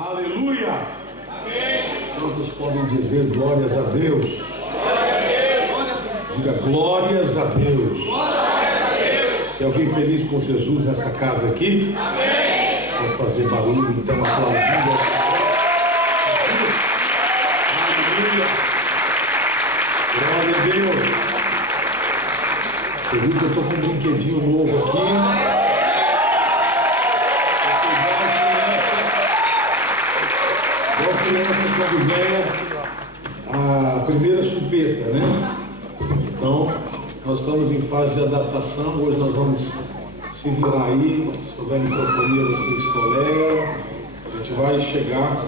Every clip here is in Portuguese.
Aleluia! Amém. Todos podem dizer glórias a Deus. Glória a Deus. Diga glórias a Deus. Glórias a Deus. Tem alguém feliz com Jesus nessa casa aqui? Amém. Pode fazer barulho, então, aplaudindo. Aleluia. Glória a Deus. Você viu que eu estou com um brinquedinho novo aqui? Quando ganha a primeira chupeta, né? Então, nós estamos em fase de adaptação. Hoje nós vamos se virar aí. Se houver microfonia, vocês toleram. A gente vai chegar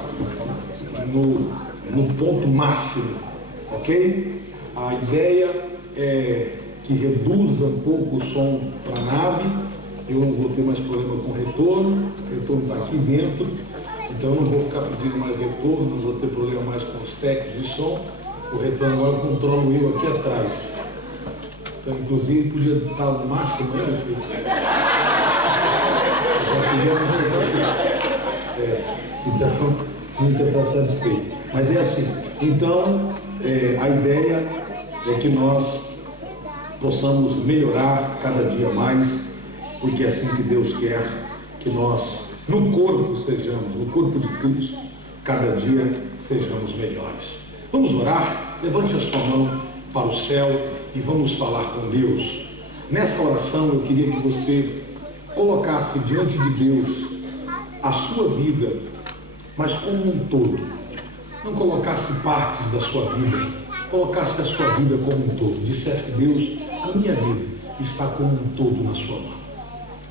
no ponto máximo, ok? A ideia é que reduza um pouco o som para a nave. Eu não vou ter mais problema com o retorno está aqui dentro. Então eu não vou ficar pedindo mais retorno, não vou ter problema mais com os técnicos de som. O retorno agora eu controlo eu aqui atrás. Então, inclusive, podia estar no máximo, né, meu filho? Então, fica estar satisfeito. Mas é assim. Então, a ideia é que nós possamos melhorar cada dia mais, porque é assim que Deus quer que nós, no corpo sejamos, no corpo de Cristo, cada dia sejamos melhores. Vamos orar? Levante a sua mão para o céu e vamos falar com Deus. Nessa oração eu queria que você colocasse diante de Deus a sua vida, mas como um todo. Não colocasse partes da sua vida, colocasse a sua vida como um todo. Dissesse: Deus, a minha vida está como um todo na sua mão.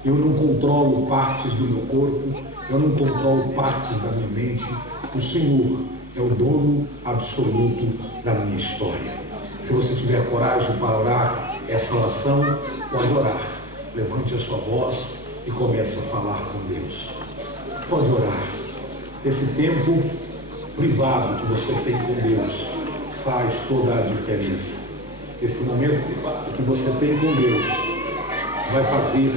Eu não controlo partes do meu corpo, eu não controlo partes da minha mente. O Senhor é o dono absoluto da minha história. Se você tiver coragem para orar essa oração, pode orar. Levante a sua voz e comece a falar com Deus. Pode orar. Esse tempo privado que você tem com Deus faz toda a diferença. Esse momento privado que você tem com Deus vai fazer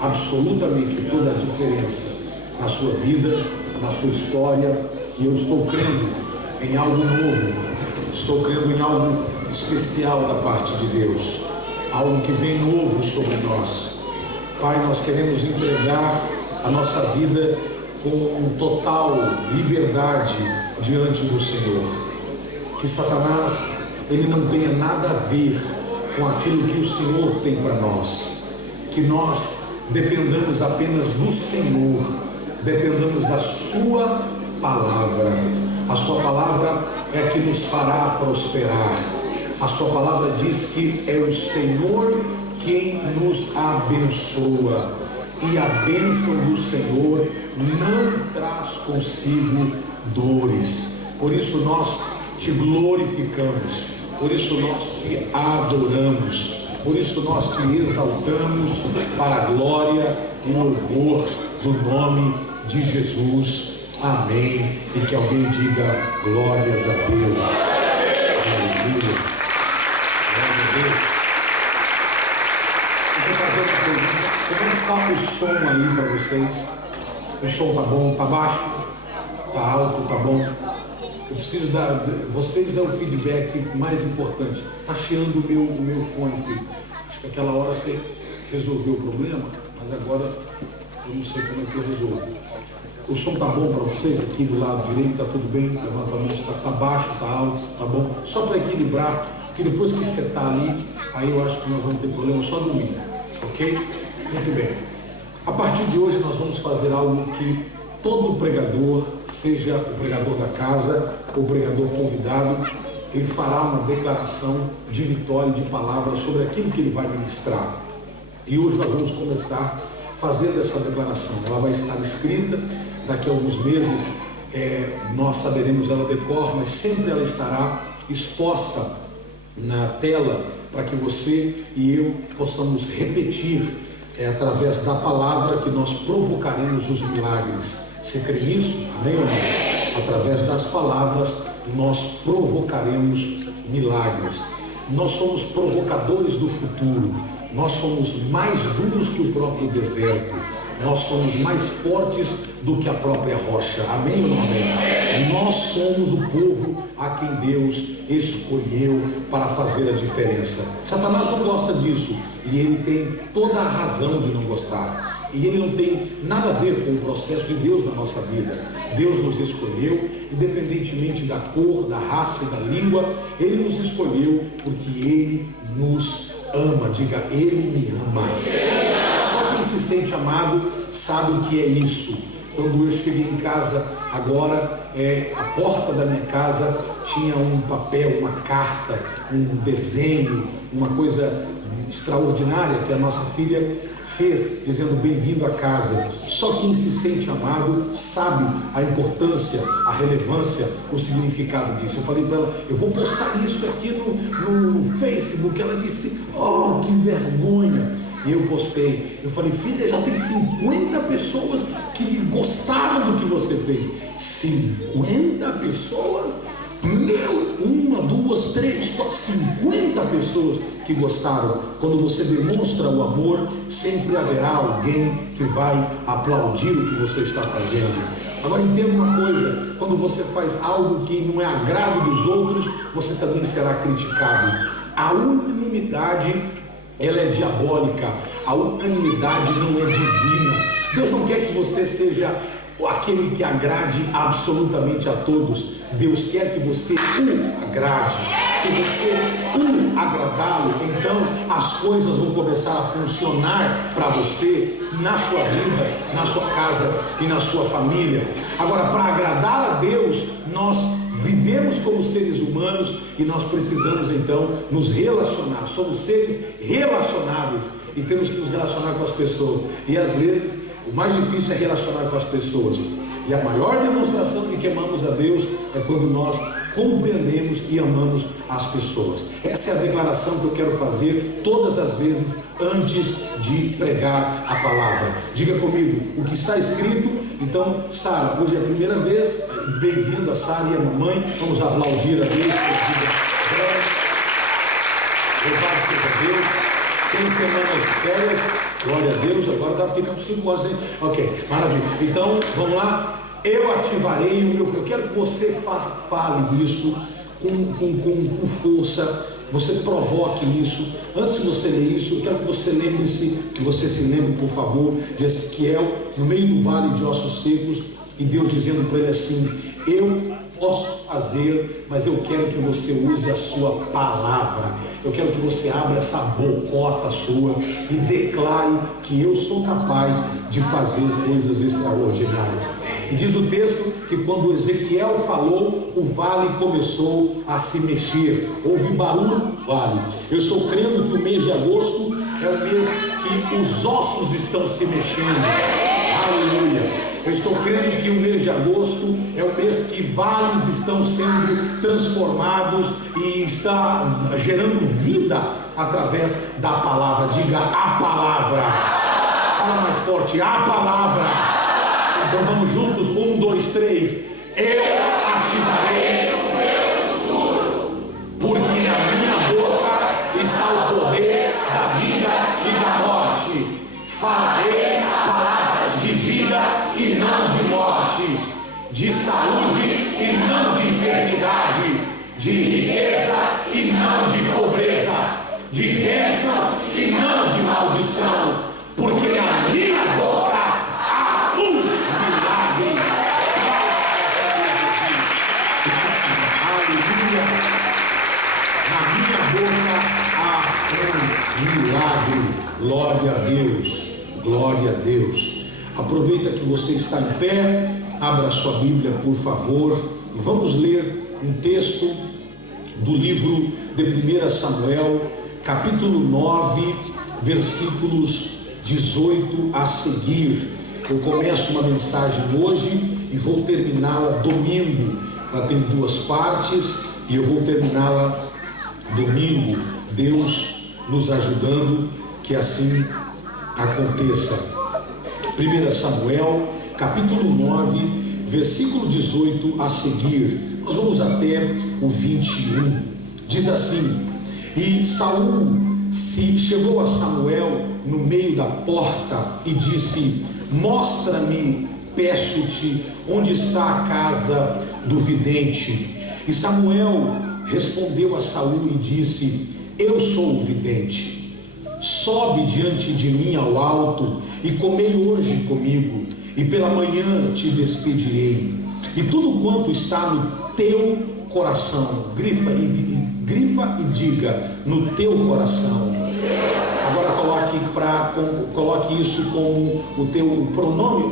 absolutamente toda a diferença na sua vida, na sua história. E eu estou crendo em algo novo, estou crendo em algo especial da parte de Deus, algo que vem novo sobre nós. Pai, nós queremos entregar a nossa vida com total liberdade diante do Senhor. Que Satanás, ele não tenha nada a ver com aquilo que o Senhor tem para nós. Que nós dependamos apenas do Senhor, dependamos da Sua palavra. A Sua palavra é que nos fará prosperar. A Sua palavra diz que é o Senhor quem nos abençoa, e a bênção do Senhor não traz consigo dores. Por isso nós te glorificamos, por isso nós te adoramos, por isso nós te exaltamos para a glória e louvor do nome de Jesus. Amém. E que alguém diga glórias a Deus. Aleluia. Glória a Deus. Deixa eu fazer uma pergunta. Como está o som aí para vocês? O som tá bom? Tá baixo? Tá alto? Tá bom? Eu preciso dar. Vocês é o feedback mais importante. Tá chiando o meu fone, filho. Acho que aquela hora você resolveu o problema, mas agora eu não sei como é que eu resolvo. O som tá bom para vocês aqui do lado direito? Tá tudo bem? Levanta a mão. Tá baixo? Tá alto? Tá bom? Só para equilibrar, porque depois que você tá ali, aí eu acho que nós vamos ter problema só domingo. Ok? Muito bem. A partir de hoje nós vamos fazer algo que todo pregador, seja o pregador da casa ou o pregador convidado, ele fará uma declaração de vitória e de palavra sobre aquilo que ele vai ministrar. E hoje nós vamos começar fazendo essa declaração. Ela vai estar escrita, daqui a alguns meses nós saberemos ela de cor, mas sempre ela estará exposta na tela para que você e eu possamos repetir. É através da palavra que nós provocaremos os milagres. Você crê nisso? Amém ou não? Através das palavras nós provocaremos milagres. Nós somos provocadores do futuro. Nós somos mais duros que o próprio deserto. nós somos mais fortes do que a própria rocha. Amém ou não amém? Nós somos o povo a quem Deus escolheu para fazer a diferença. Satanás não gosta disso, e ele tem toda a razão de não gostar, e ele não tem nada a ver com o processo de Deus na nossa vida. Deus nos escolheu, independentemente da cor, da raça e da língua. Ele nos escolheu porque Ele nos ama. Diga, Ele me ama. Só quem se sente amado sabe o que é isso. Quando eu cheguei em casa agora, a porta da minha casa tinha um papel, uma carta, um desenho, uma coisa extraordinária que a nossa filha fez, dizendo bem-vindo a casa. Só quem se sente amado sabe a importância, a relevância, o significado disso. Eu falei para ela, eu vou postar isso aqui no Facebook. Ela disse, oh, que vergonha. E eu postei, eu falei, filha, já tem 50 pessoas que gostaram do que você fez. 50 pessoas? Meu, 1, 2, 3, 4, 50 pessoas que gostaram. Quando você demonstra o amor, sempre haverá alguém que vai aplaudir o que você está fazendo. Agora entenda uma coisa, quando você faz algo que não é agrado dos outros, você também será criticado. A unanimidade, ela é diabólica, a unanimidade não é divina. Deus não quer que você seja aquele que agrade absolutamente a todos. Deus quer que você o agrade. Se você o agradá-lo, então as coisas vão começar a funcionar para você, na sua vida, na sua casa e na sua família. Agora, para agradar a Deus, nós vivemos como seres humanos e nós precisamos então nos relacionar. Somos seres relacionáveis e temos que nos relacionar com as pessoas. E às vezes o mais difícil é relacionar com as pessoas. E a maior demonstração de que amamos a Deus é quando nós compreendemos e amamos as pessoas. Essa é a declaração que eu quero fazer todas as vezes antes de pregar a palavra. Diga comigo o que está escrito. Então, Sara, hoje é a primeira vez. Bem-vinda, Sara e a mamãe. Vamos aplaudir a Deus pela vida dela. Louvado seja Deus. 100 semanas de férias. Glória a Deus. Agora ficamos 5 horas, hein? Ok, maravilha. Então, vamos lá. Eu ativarei o meu. Eu quero que você fale isso com força. Você provoque isso. Antes de você ler isso, eu quero que você se lembre, por favor, de Ezequiel, no meio do vale de ossos secos, e Deus dizendo para ele assim: eu posso fazer, mas eu quero que você use a sua palavra. Eu quero que você abra essa bocota sua e declare que eu sou capaz de fazer coisas extraordinárias. E diz o texto que quando Ezequiel falou, o vale começou a se mexer. Houve barulho no vale. Eu estou crendo que o mês de agosto é o mês que os ossos estão se mexendo. Aleluia. Eu estou crendo que o mês de agosto é o mês que vales estão sendo transformados e está gerando vida através da palavra. Diga a palavra. Fala mais forte, a palavra. Então vamos juntos, 1, 2, 3. Eu ativarei o meu futuro, porque na minha boca está o poder da vida e da morte. Falarei palavras de vida e não de morte, de saúde e não de enfermidade, de riqueza e não de pobreza, de bênção e não de maldição, porque na minha boca há um milagre. Aleluia. Na minha boca há um milagre. Glória a Deus. Glória a Deus. Aproveita que você está em pé, abra sua Bíblia, por favor, e vamos ler um texto do livro de 1 Samuel, capítulo 9, versículos 18 a seguir. Eu começo uma mensagem hoje e vou terminá-la domingo. Ela tem 2 partes e eu vou terminá-la domingo. Deus nos ajudando que assim aconteça. 1 Samuel, capítulo 9, versículo 18 a seguir. Nós vamos até o 21. Diz assim: e Saul se chegou a Samuel no meio da porta e disse: mostra-me, peço-te, onde está a casa do vidente. E Samuel respondeu a Saul e disse: eu sou o vidente. Sobe diante de mim ao alto e comei hoje comigo, e pela manhã te despedirei. E tudo quanto está no teu coração, grifa e diga: no teu coração. Agora coloque isso como o teu pronome,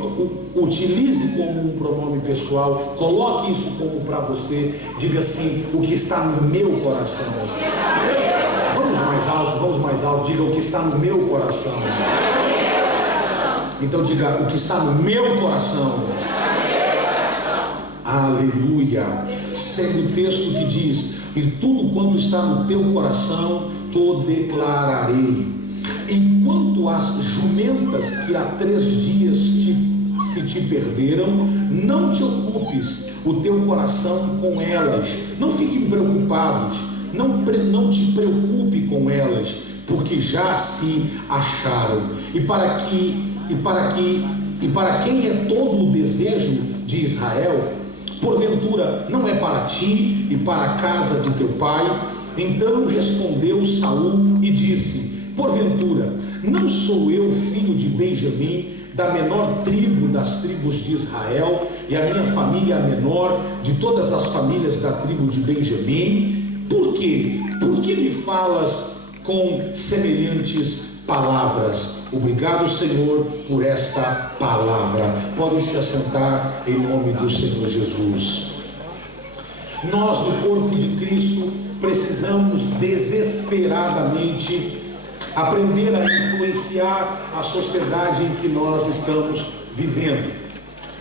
utilize como um pronome pessoal, coloque isso como para você, diga assim: o que está no meu coração. Vamos mais alto, diga: o que está no meu coração. Então diga: o que está no meu coração. Aleluia. Segue o texto que diz: e tudo quanto está no teu coração, te declararei. Enquanto as jumentas que há 3 dias se te perderam, não te ocupes o teu coração com elas. Não fiquem preocupados, não te preocupe com elas, porque já se acharam. E para quem é todo o desejo de Israel, porventura não é para ti e para a casa de teu pai? Então respondeu Saul e disse: porventura não sou eu filho de Benjamim, da menor tribo das tribos de Israel, e a minha família a menor de todas as famílias da tribo de Benjamim? Por quê? Por que me falas com semelhantes palavras? Obrigado, Senhor, por esta palavra. Podem se assentar em nome do Senhor Jesus. Nós, do corpo de Cristo, precisamos desesperadamente aprender a influenciar a sociedade em que nós estamos vivendo.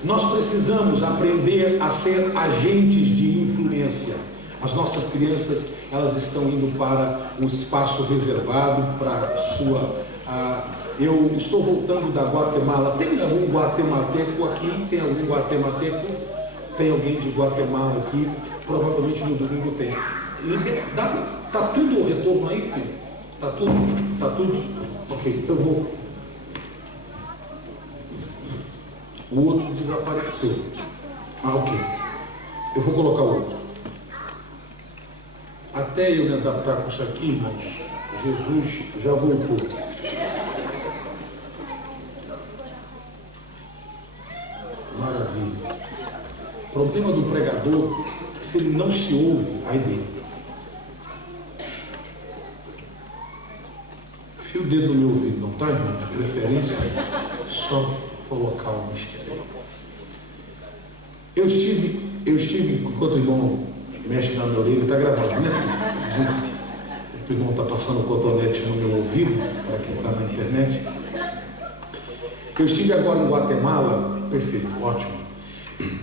Nós precisamos aprender a ser agentes de influência. As nossas crianças, elas estão indo para um espaço reservado para sua... eu estou voltando da Guatemala. Tem algum guatemalteco aqui? Tem algum guatemalteco? Tem alguém de Guatemala aqui? Provavelmente no domingo tem. Tá tudo o retorno aí, filho? Tá tudo? Ok, então eu vou. O outro desapareceu. Ok. Eu vou colocar o outro. Até eu me adaptar com isso aqui, irmãos, Jesus já voltou. Maravilha. O problema do pregador, se ele não se ouve, aí dentro. Fio o dedo no meu ouvido, não tá, irmão? De preferência, só colocar o mistério. Eu estive, enquanto o irmão mexe na minha orelha, ele está gravando, né, filho? O irmão está passando o cotonete no meu ouvido, para quem está na internet. Eu estive agora em Guatemala, perfeito, ótimo.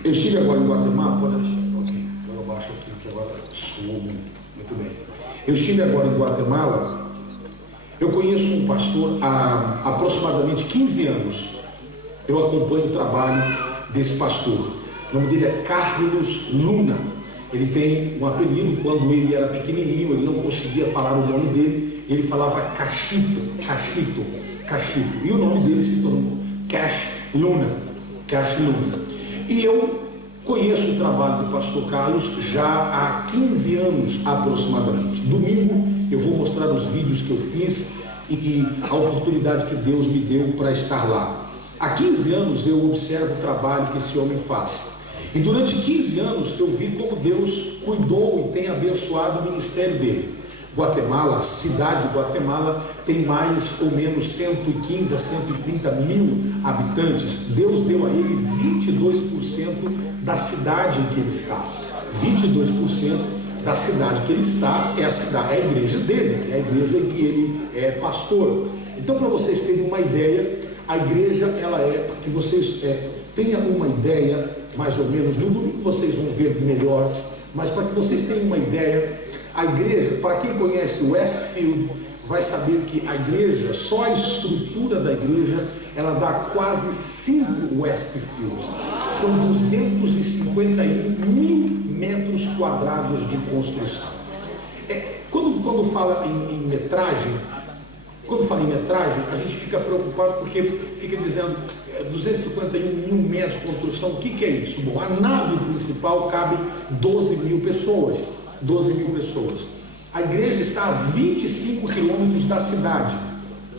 Eu estive agora em Guatemala, pode deixar, ok, agora eu baixo aqui, que agora suou muito bem. Eu estive agora em Guatemala. Eu conheço um pastor há aproximadamente 15 anos. Eu acompanho o trabalho desse pastor. O nome dele é Carlos Luna. Ele tem um apelido. Quando ele era pequenininho, ele não conseguia falar o nome dele. Ele falava Cachito. E o nome dele se tornou Cash Luna. E eu conheço o trabalho do pastor Carlos já há 15 anos aproximadamente. Domingo eu vou mostrar os vídeos que eu fiz e a oportunidade que Deus me deu para estar lá. Há 15 anos eu observo o trabalho que esse homem faz. E durante 15 anos eu vi como Deus cuidou e tem abençoado o ministério dele. Guatemala, a cidade de Guatemala, tem mais ou menos 115 a 130 mil habitantes. Deus deu a ele 22% da cidade em que ele está. 22% da cidade que ele está é a igreja dele, é a igreja em que ele é pastor. Então, para vocês terem uma ideia, a igreja, ela é, para que vocês tenham uma ideia, mais ou menos, no domingo vocês vão ver melhor, mas para que vocês tenham uma ideia, a igreja, para quem conhece Westfield, vai saber que a igreja, só a estrutura da igreja, ela dá quase 5 Westfields. São 251 mil metros quadrados de construção. Quando fala em metragem, Quando fala em metragem, a gente fica preocupado porque fica dizendo 251 mil metros de construção. O que é isso? Bom, a nave principal cabe 12 mil pessoas. 12 mil pessoas. A igreja está a 25 quilômetros da cidade.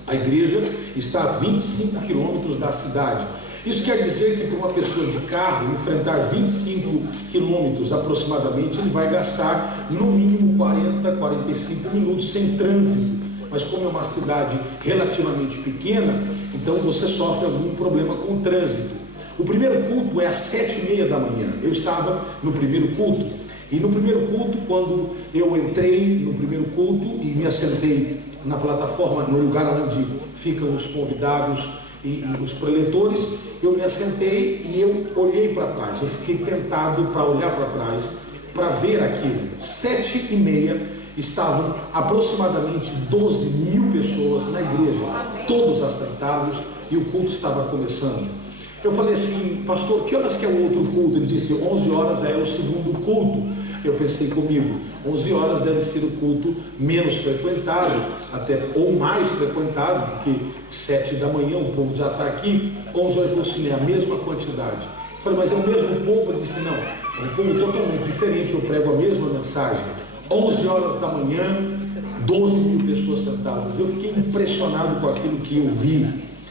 A igreja está a 25 quilômetros da cidade. Isso quer dizer que para uma pessoa de carro enfrentar 25 quilômetros aproximadamente, ele vai gastar no mínimo 40, 45 minutos sem trânsito. Mas como é uma cidade relativamente pequena, então você sofre algum problema com o trânsito. O primeiro culto é às 7h30 da manhã. Eu estava no primeiro culto. E no primeiro culto, quando eu entrei no primeiro culto e me assentei na plataforma, no lugar onde ficam os convidados e os preletores, eu me assentei e eu olhei para trás. Eu fiquei tentado para olhar para trás, para ver aquilo. 7h30, estavam aproximadamente 12 mil pessoas na igreja, todos assentados, e o culto estava começando. Eu falei assim: pastor, que horas que é o outro culto? Ele disse: 11 horas é o segundo culto. Eu pensei comigo, 11 horas deve ser o culto menos frequentado, até, ou mais frequentado, porque 7 da manhã o povo já está aqui. 11 horas, falou assim: é a mesma quantidade. Eu falei: mas é o mesmo povo? Ele disse: não, é um povo totalmente diferente, eu prego a mesma mensagem. 11 horas da manhã, 12 mil pessoas sentadas. Eu fiquei impressionado com aquilo que eu vi.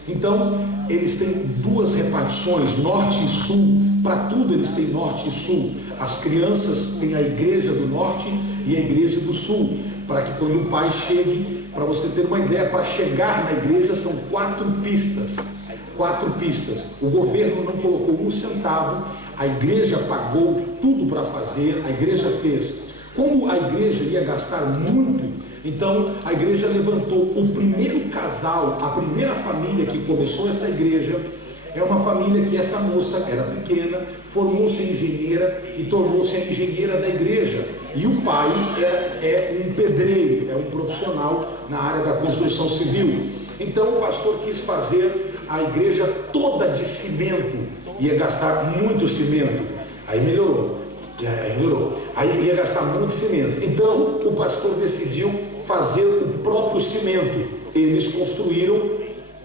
Então, eles têm duas repartições, norte e sul. Para tudo eles têm norte e sul. As crianças têm a igreja do norte e a igreja do sul, para que quando o pai chegue, para você ter uma ideia, para chegar na igreja são 4 pistas. 4 pistas. O governo não colocou um centavo, a igreja pagou tudo para fazer, a igreja fez. Como a igreja ia gastar muito, então a igreja levantou o primeiro casal, a primeira família que começou essa igreja. É uma família que essa moça era pequena, formou-se engenheira e tornou-se a engenheira da igreja. E o pai é um pedreiro, é um profissional na área da construção civil. Então o pastor quis fazer a igreja toda de cimento, ia gastar muito cimento. Aí melhorou. Aí ia gastar muito cimento. Então o pastor decidiu fazer o próprio cimento. Eles construíram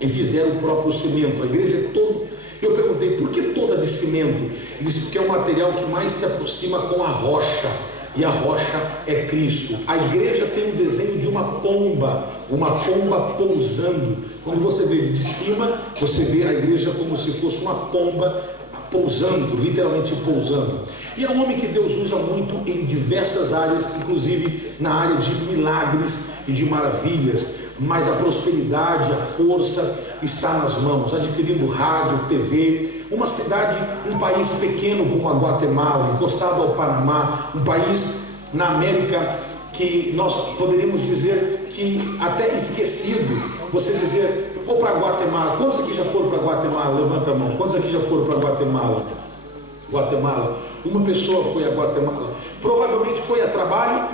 e fizeram o próprio cimento. A igreja toda. Eu perguntei: por que toda de cimento? Ele disse que é o material que mais se aproxima com a rocha, e a rocha é Cristo. A igreja tem o desenho de uma pomba pousando. Quando você vê de cima, você vê a igreja como se fosse uma pomba pousando, literalmente pousando. E é um homem que Deus usa muito em diversas áreas, inclusive na área de milagres e de maravilhas. Mas a prosperidade, a força está nas mãos, adquirindo rádio, TV. Uma cidade, um país pequeno como a Guatemala, encostado ao Panamá, um país na América que nós poderíamos dizer que até esquecido. Você dizer: eu vou para Guatemala. Quantos aqui já foram para Guatemala? Levanta a mão. Quantos aqui já foram para Guatemala? Uma pessoa foi a Guatemala. Provavelmente foi a trabalho.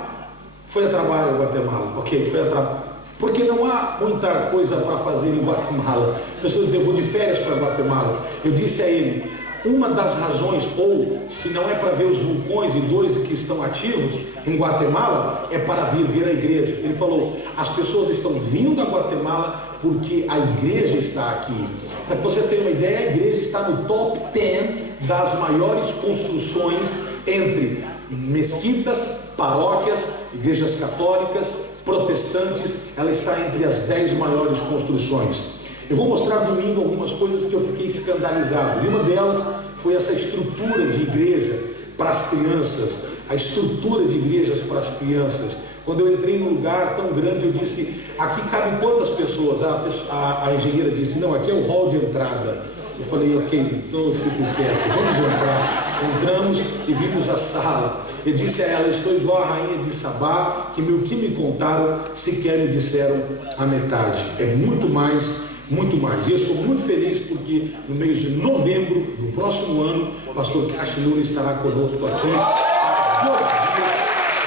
Foi a trabalho a Guatemala. Ok, foi a trabalho. Porque não há muita coisa para fazer em Guatemala. Pessoas dizem: eu vou de férias para Guatemala. Eu disse a ele: uma das razões, ou se não é para ver os vulcões e 2 que estão ativos em Guatemala, é para vir ver a igreja. Ele falou: as pessoas estão vindo a Guatemala porque a igreja está aqui. Para que você tenha uma ideia, a igreja está no top 10 das maiores construções entre mesquitas, paróquias, igrejas católicas, protestantes. Ela está entre as 10 maiores construções. Eu vou mostrar domingo algumas coisas que eu fiquei escandalizado. E uma delas foi essa estrutura de igreja para as crianças. A estrutura de igrejas para as crianças. Quando eu entrei num lugar tão grande, eu disse: aqui cabem quantas pessoas? A engenheira disse: não, aqui é o hall de entrada. Eu falei: ok, então eu fico quieto, vamos entrar. Entramos e vimos a sala. Eu disse a ela: estou igual a rainha de Sabá, que o que me contaram sequer me disseram a metade. É muito mais, muito mais. E eu estou muito feliz porque no mês de novembro do próximo ano, o pastor Cachiluna estará conosco aqui. 2 dias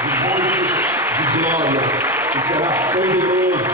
de noites de glória. E será poderoso.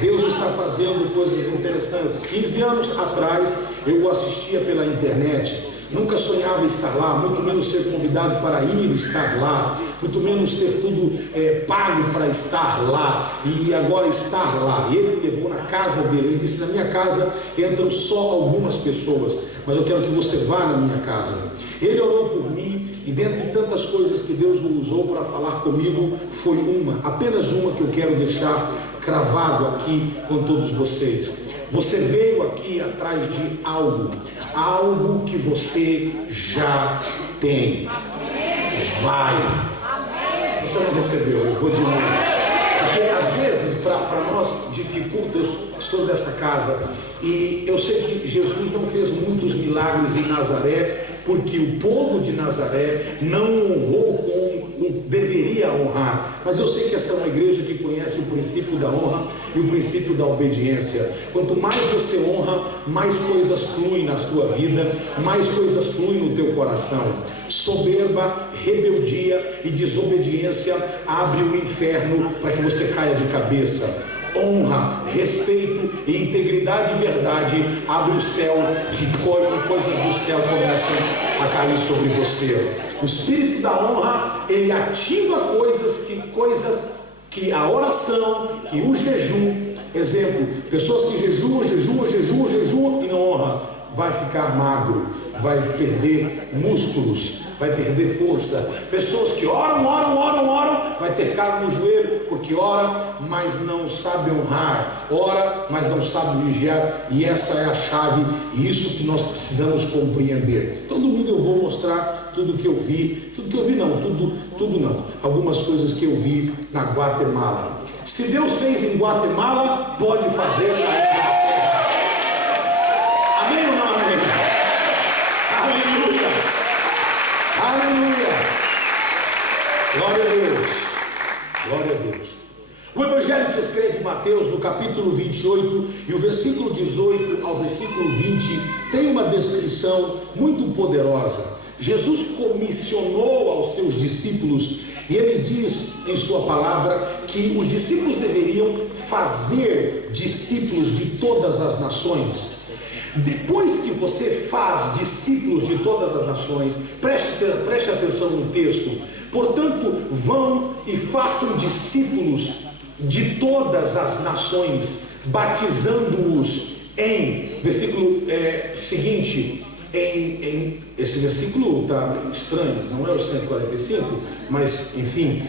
Deus está fazendo coisas interessantes. 15 anos atrás eu o assistia pela internet, nunca sonhava estar lá, muito menos ser convidado para ir estar lá, muito menos ter tudo pago para estar lá, e agora estar lá. E ele me levou na casa dele, ele disse: na minha casa entram só algumas pessoas, mas eu quero que você vá na minha casa. Ele orou por mim, e dentre tantas coisas que Deus o usou para falar comigo, foi apenas uma que eu quero deixar cravado aqui com todos vocês. Você veio aqui atrás de algo que você já tem. Vai. Você não recebeu, eu vou de novo. Porque às vezes, para nós, dificulta. Eu estou dessa casa, e eu sei que Jesus não fez muitos milagres em Nazaré, porque o povo de Nazaré não honrou como deveria honrar. Mas eu sei que essa é uma igreja que conhece o princípio da honra e o princípio da obediência. Quanto mais você honra, mais coisas fluem na tua vida, mais coisas fluem no teu coração. Soberba, rebeldia e desobediência abre o inferno para que você caia de cabeça. Honra, respeito e integridade e verdade abre o céu, e coisas do céu começam a cair sobre você. O espírito da honra, ele ativa coisas que a oração, que o jejum, exemplo, pessoas que jejuam e não honram, vai ficar magro, vai perder músculos, vai perder força. Pessoas que oram, vai ter carne no joelho, porque ora, mas não sabe honrar, ora, mas não sabe vigiar, e essa é a chave, e isso que nós precisamos compreender. Então domingo eu vou mostrar tudo que eu vi, tudo não, algumas coisas que eu vi na Guatemala. Se Deus fez em Guatemala, pode fazer na Inglaterra. Amém ou não amém? Aleluia! Aleluia! Glória a Deus! Glória a Deus! O Evangelho que escreve Mateus, no capítulo 28, e o versículo 18 ao versículo 20, tem uma descrição muito poderosa. Jesus comissionou aos seus discípulos, e ele diz em sua palavra que os discípulos deveriam fazer discípulos de todas as nações. Depois que você faz discípulos de todas as nações, preste atenção no texto. Portanto, vão e façam discípulos de todas as nações, batizando-os em, versículo seguinte, esse versículo está estranho, não é o 145, mas enfim,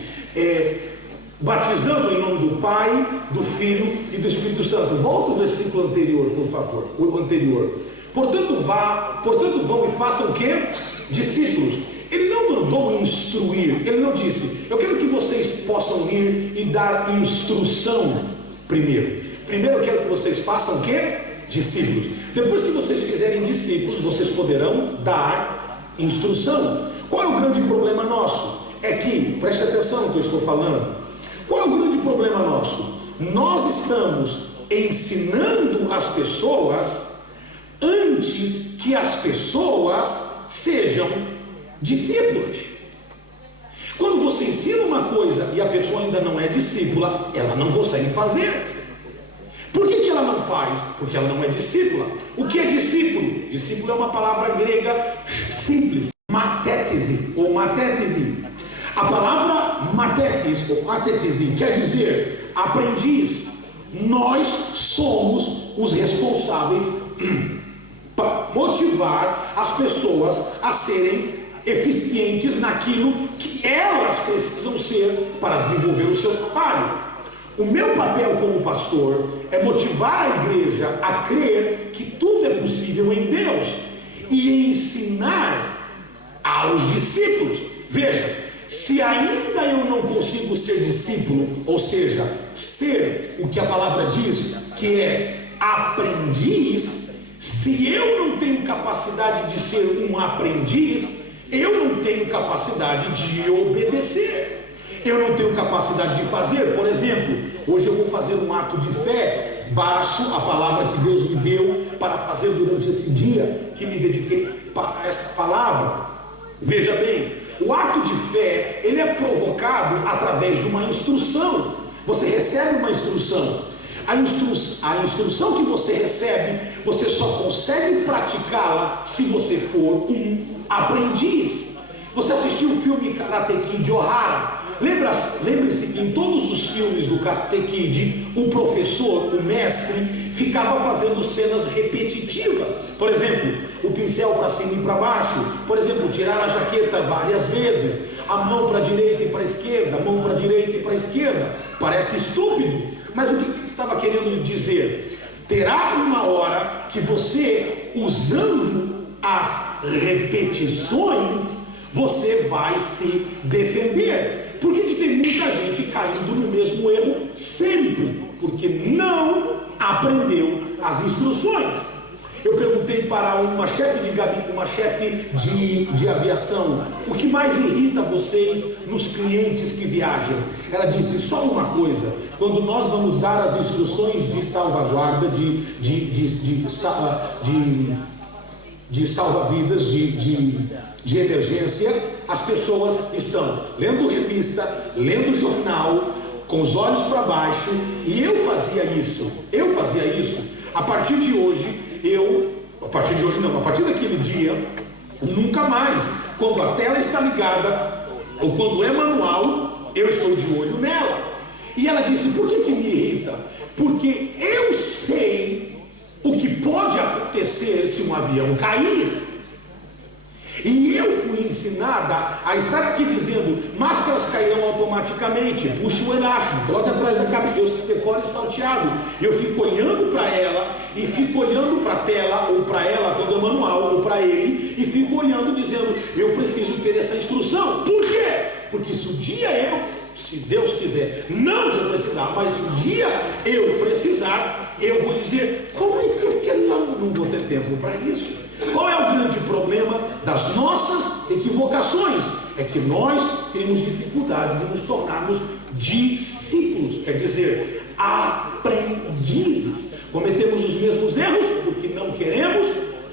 batizando em nome do Pai, do Filho e do Espírito Santo. Volta o versículo anterior, por favor, o anterior. Portanto vão e façam o quê? Discípulos. Ele não mandou instruir, ele não disse: eu quero que vocês possam ir e dar instrução primeiro. Primeiro eu quero que vocês façam o quê? Discípulos. Depois que vocês fizerem discípulos, vocês poderão dar instrução. Qual é o grande problema nosso? É que, preste atenção no que eu estou falando. Qual é o grande problema nosso? Nós estamos ensinando as pessoas antes que as pessoas sejam discípulas. Quando você ensina uma coisa e a pessoa ainda não é discípula, ela não consegue fazer. Por que ela não faz? Porque ela não é discípula. O que é discípulo? Discípulo é uma palavra grega simples, matétese ou matétese. A palavra matétis ou matétese quer dizer aprendiz. Nós somos os responsáveis para motivar as pessoas a serem eficientes naquilo que elas precisam ser para desenvolver o seu trabalho. O meu papel como pastor é motivar a igreja a crer que tudo é possível em Deus e ensinar aos discípulos. Veja, se ainda eu não consigo ser discípulo, ou seja, ser o que a palavra diz, que é aprendiz, se eu não tenho capacidade de ser um aprendiz, eu não tenho capacidade de obedecer. Eu não tenho capacidade de fazer. Por exemplo, hoje eu vou fazer um ato de fé, baixo a palavra que Deus me deu para fazer durante esse dia, que me dediquei para essa palavra. Veja bem, o ato de fé, ele é provocado através de uma instrução. Você recebe uma instrução, A instrução que você recebe, você só consegue praticá-la se você for um aprendiz. Você assistiu o filme Karate Kid de Ohara? Lembre-se que em todos os filmes do Karate Kid, o professor, o mestre, ficava fazendo cenas repetitivas. Por exemplo, o pincel para cima e para baixo. Por exemplo, tirar a jaqueta várias vezes. A mão para a direita e para a esquerda, a mão para a direita e para a esquerda. Parece estúpido, mas o que estava querendo dizer? Terá uma hora que você, usando as repetições, você vai se defender. Por que tem muita gente caindo no mesmo erro sempre? Porque não aprendeu as instruções. Eu perguntei para uma chefe de aviação: o que mais irrita vocês nos clientes que viajam? Ela disse: só uma coisa, quando nós vamos dar as instruções de salvaguarda, de salva-vidas, de emergência, as pessoas estão lendo revista, lendo jornal, com os olhos para baixo. E eu fazia isso. A partir daquele dia, nunca mais, quando a tela está ligada ou quando é manual, eu estou de olho nela. E ela disse: por que me irrita? Porque eu sei o que pode acontecer se um avião cair. E eu fui ensinada a estar aqui dizendo: máscaras cairão automaticamente, puxa o elástico, coloca atrás da cabeça. Eu decoro salteado. Eu fico olhando para ela e fico olhando para a tela, ou para ela quando é manual, ou para ele, e fico olhando dizendo: eu preciso ter essa instrução. Por quê? Porque se um dia se Deus quiser, não vou precisar, mas se um dia eu precisar, eu vou dizer: como é que eu quero? Não vou ter tempo para isso. Qual é o grande problema das nossas equivocações? É que nós temos dificuldades em nos tornarmos discípulos, quer dizer, aprendizes. Cometemos os mesmos erros porque não queremos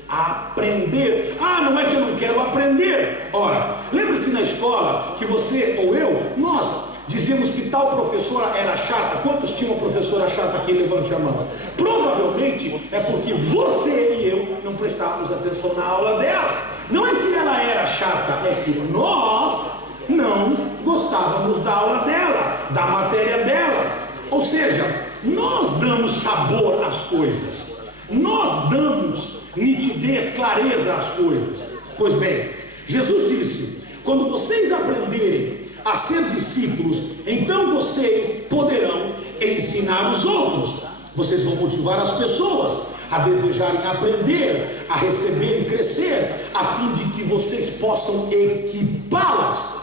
aprender. Não é que eu não quero aprender. Ora, lembre-se na escola que você ou eu, nós dizíamos que tal professora era chata. Quantos tinham uma professora chata aqui? Levante a mão. Provavelmente é porque você e eu não prestávamos atenção na aula dela. Não é que ela era chata, é que nós não gostávamos da aula dela, da matéria dela. Ou seja, nós damos sabor às coisas, nós damos nitidez, clareza às coisas. Pois bem, Jesus disse: quando vocês aprenderem a ser discípulos, então vocês poderão ensinar os outros. Vocês vão motivar as pessoas a desejarem aprender, a receber e crescer, a fim de que vocês possam equipá-las,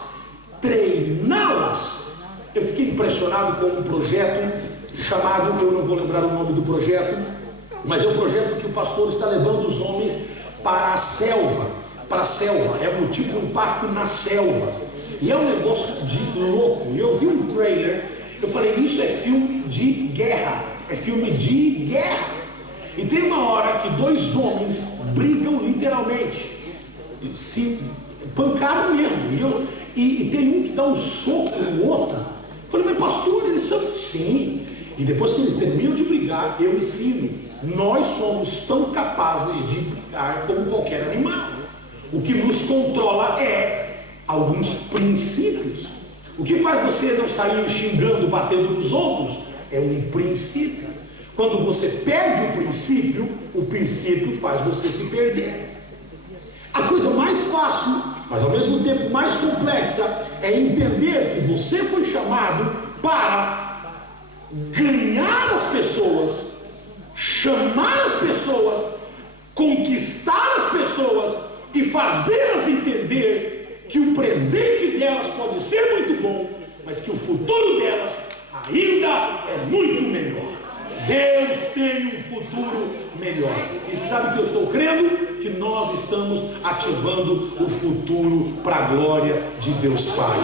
treiná-las. Eu fiquei impressionado com um projeto chamado, eu não vou lembrar o nome do projeto, mas é um projeto que o pastor está levando os homens para a selva. É um tipo de impacto na selva. E é um negócio de louco. Eu vi um trailer, eu falei: isso é filme de guerra. E tem uma hora que dois homens brigam literalmente, pancada mesmo. E tem um que dá um soco no outro. Eu falei: mas pastor, eles são... Sim. E depois que eles terminam de brigar, eu ensino: nós somos tão capazes de brigar como qualquer animal. O que nos controla é alguns princípios. O que faz você não sair xingando, batendo nos outros, é um princípio. Quando você perde o princípio faz você se perder. A coisa mais fácil, mas ao mesmo tempo mais complexa, é entender que você foi chamado para ganhar as pessoas, chamar as pessoas, conquistar as pessoas e fazê-las entender que o presente delas pode ser muito bom, mas que o futuro delas ainda é muito melhor. Deus tem um futuro melhor. E você sabe que eu estou crendo? Que nós estamos ativando o futuro para a glória de Deus Pai.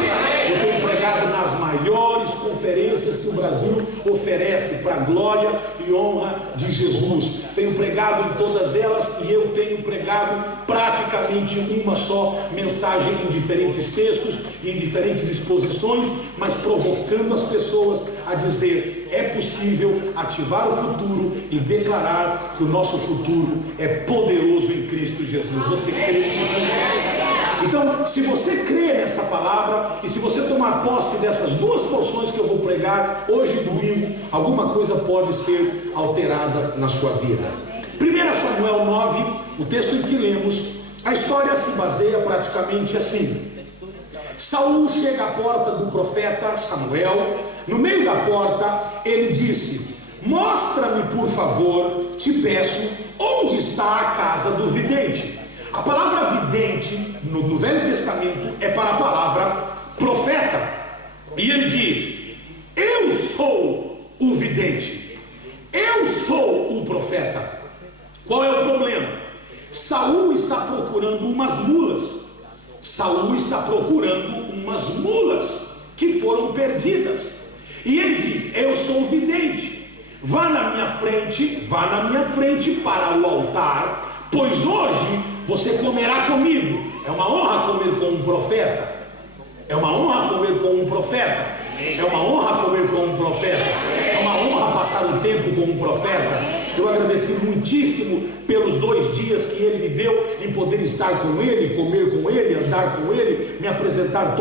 Eu tenho pregado nas maiores conferências que o Brasil oferece para a glória e honra de Jesus. Tenho pregado em todas elas e eu tenho pregado praticamente uma só mensagem em diferentes textos, em diferentes exposições, mas provocando as pessoas a dizer: é possível ativar o futuro e declarar que o nosso futuro é poderoso em Cristo Jesus. Você crê nisso? Então, se você crê nessa palavra e se você tomar posse dessas duas porções que eu vou pregar hoje domingo, alguma coisa pode ser alterada na sua vida. 1 Samuel 9, o texto em que lemos, a história se baseia praticamente assim. Saul chega à porta do profeta Samuel. No meio da porta ele disse: mostra-me por favor, te peço, onde está a casa do vidente. A palavra vidente no Velho Testamento é para a palavra profeta. E ele diz: eu sou o vidente, eu sou o profeta. Qual é o problema? Saul está procurando umas mulas. Saul está procurando umas mulas que foram perdidas. E ele diz: eu sou o vidente, vá na minha frente para o altar, pois hoje você comerá comigo. É uma honra comer com um profeta. É uma honra comer com um profeta. É uma honra comer com um profeta. É uma honra passar o tempo com um profeta. Eu agradeci muitíssimo pelos 2 dias que ele viveu, em poder estar com ele, comer com ele, andar com ele, me apresentar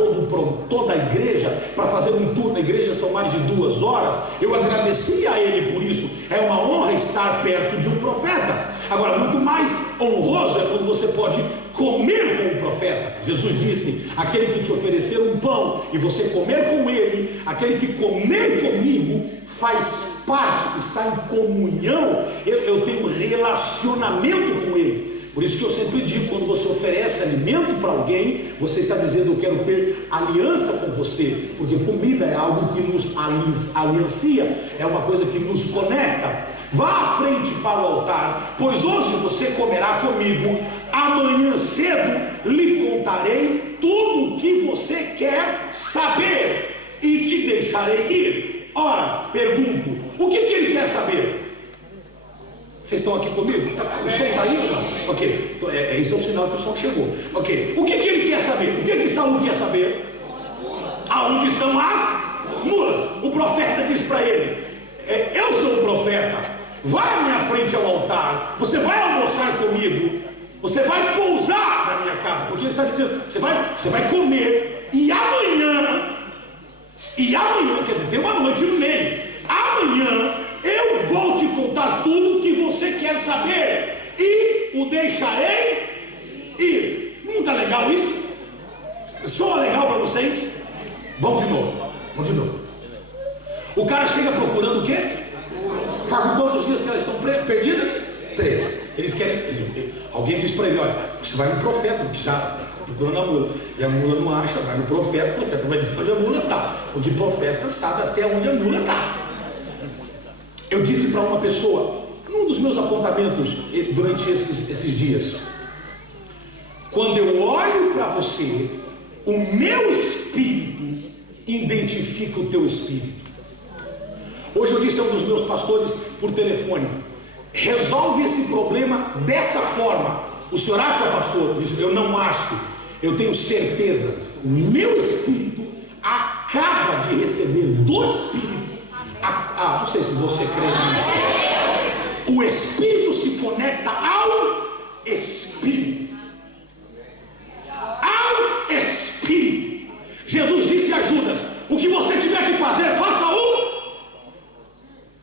toda a igreja, para fazer um tour na igreja, são mais de 2 horas. Eu agradeci a ele por isso. É uma honra estar perto de um profeta. Agora, muito mais honroso é quando você pode comer com o profeta. Jesus disse: aquele que te oferecer um pão e você comer com ele, aquele que comer comigo faz parte, está em comunhão, eu tenho relacionamento com ele. Por isso que eu sempre digo, quando você oferece alimento para alguém, você está dizendo: eu quero ter aliança com você, porque comida é algo que nos aliancia, é uma coisa que nos conecta. Vá à frente para o altar, pois hoje você comerá comigo. Amanhã cedo lhe contarei tudo o que você quer saber e te deixarei ir. Ora, pergunto, o que ele quer saber? Vocês estão aqui comigo? O som está aí ou não? Ok, esse é o sinal que o som chegou. Ok, o que ele quer saber? O que Saul quer saber? Aonde estão as mulas? O profeta diz para ele: eu sou o profeta, vai à minha frente ao altar, você vai almoçar comigo, você vai pousar na minha casa, porque ele está dizendo: você vai comer, e amanhã, quer dizer, tem uma noite no meio, amanhã eu vou te contar tudo o que você quer saber e o deixarei ir. Não está legal isso? Soa legal para vocês? Vamos de novo. O cara chega procurando o quê? Fazem quantos dias que elas estão perdidas? 3. Eles querem. Alguém diz para ele: olha, você vai no profeta, porque já procurando a mula, e a mula não acha, vai no profeta, o profeta vai dizer onde a mula está, porque o profeta sabe até onde a mula está. Eu disse para uma pessoa, num dos meus apontamentos durante esses dias: quando eu olho para você, o meu espírito identifica o teu espírito. Hoje eu disse a um dos meus pastores por telefone: resolve esse problema dessa forma. O senhor acha, pastor? Diz: eu não acho, eu tenho certeza. O meu espírito acaba de receber do espírito. Não sei se você crê nisso. O espírito se conecta ao espírito. Ao espírito. Jesus disse a Judas: o que você tiver que fazer, faça-o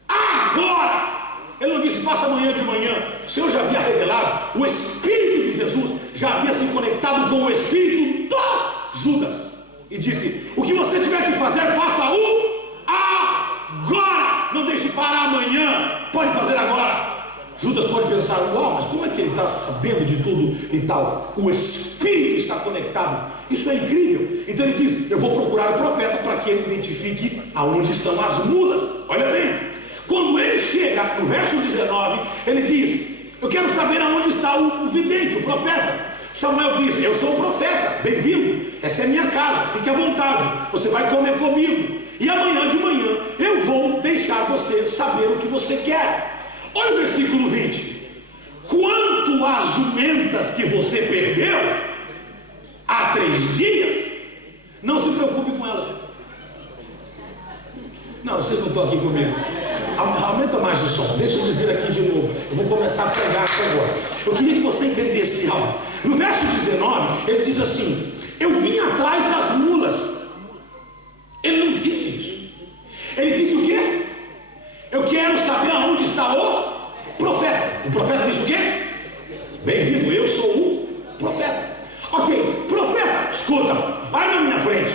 agora. Ele não disse: faça amanhã de manhã. O Senhor já havia revelado. O Espírito de Jesus já havia se conectado com o Espírito de Judas e disse: o que você tiver que fazer, faça-o agora. Não deixe para amanhã, pode fazer agora. Judas pode pensar: uau, mas como é que ele está sabendo de tudo e tal? O Espírito está conectado. Isso é incrível. Então ele diz: eu vou procurar o profeta para que ele identifique aonde estão as mulas. Olha bem, quando ele chega no verso 19, ele diz: eu quero saber aonde está o vidente, o profeta. Samuel diz: eu sou o profeta, bem-vindo, essa é a minha casa, fique à vontade, você vai comer comigo, e amanhã de manhã eu vou deixar você saber o que você quer. Olha o versículo 20: quanto às jumentas que você perdeu há 3 dias, não se preocupe com elas. Não, vocês não estão aqui comigo. Aumenta mais o som, deixa eu dizer aqui de novo. Eu vou começar a pregar aqui agora. Eu queria que você entendesse algo. No verso 19, ele diz assim: eu vim atrás das mulas. Ele não disse isso. Ele disse o quê? Eu quero saber aonde está o profeta. O profeta disse o quê? Bem-vindo, eu sou o profeta. Ok, profeta, escuta, vai na minha frente.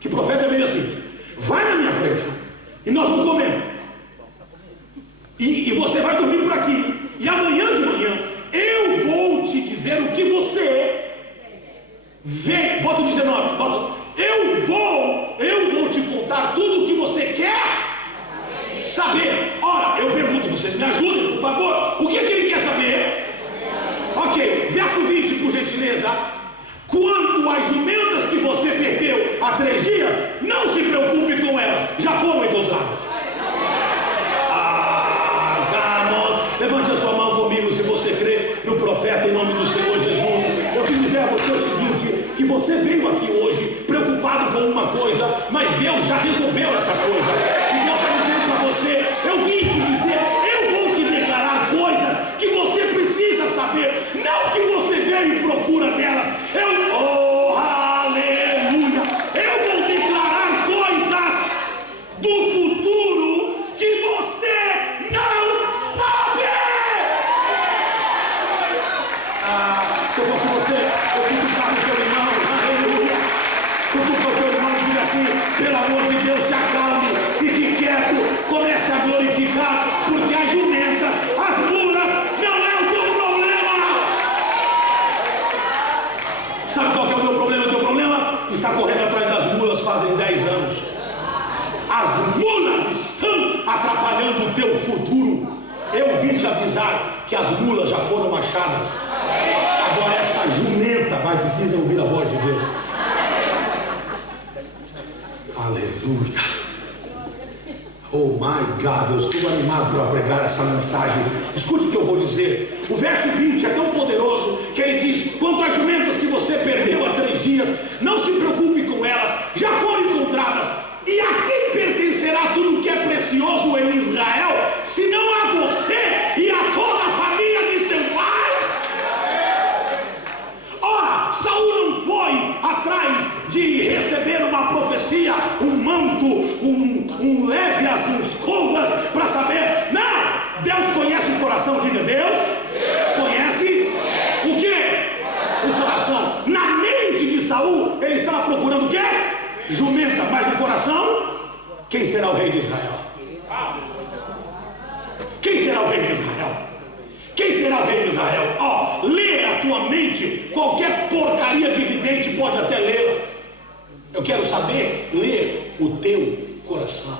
Que profeta é meio assim: vai na minha frente e nós vamos comer. E você vai dormir por aqui. E amanhã de manhã eu vou te dizer o que você vê. Bota o 19, bota. Eu vou te contar tudo o que você quer saber. Ora, eu pergunto, você me ajuda, por favor. O que é que ele quer saber? Ok, verso 20, por gentileza. Quanto às jumentas que você perdeu há 3 dias, não se preocupe com elas, já foram encontradas. Levante a sua mão comigo se você crê no profeta em nome do Senhor Jesus. Eu quero dizer a você o seguinte: que você veio aqui hoje preocupado com uma coisa, mas Deus já resolveu essa coisa. E Deus está dizendo para você: eu vim te dizer, eu vou te declarar coisas que você precisa saber, não que você veio e procura delas. Oh, aleluia! Eu vou declarar coisas do futuro que você não sabe. Se eu fosse você, eu cutucava o teu irmão, aleluia. Cutuca o teu irmão e diga assim: pelo amor de Deus, se acalme, fique quieto, comece a glorificar, porque as jumentas, as mulas, não é o teu problema. Sabe qual que é o meu problema? O teu problema está correndo atrás das mulas fazem 10 anos. As mulas estão atrapalhando o teu futuro. Eu vim te avisar que as mulas já foram achadas. Agora essa jumenta precisa ouvir a voz de Deus. Aleluia. Oh my God, eu estou animado para pregar essa mensagem. Escute o que eu vou dizer. O verso 20 é tão poderoso que ele diz: quanto às jumentas que você perdeu há 3 dias, não se preocupe com elas, já foram encontradas. E a quem pertencerá tudo que é precioso em Israel, senão a você e a toda a família de seu pai? Ora, Saul não foi atrás de receber uma profecia, um manto, um lévias, uns escovas para saber. Não! Deus conhece o coração. Diga: Deus conhece o quê? O coração. Na mente de Saul, ele estava procurando o quê? Jumenta. Mas no coração, quem será o rei de Israel? Quem será o rei de Israel? Quem será o rei de Israel? Lê a tua mente. Qualquer porcaria de vidente pode até lê-la. Eu quero saber ler o teu coração.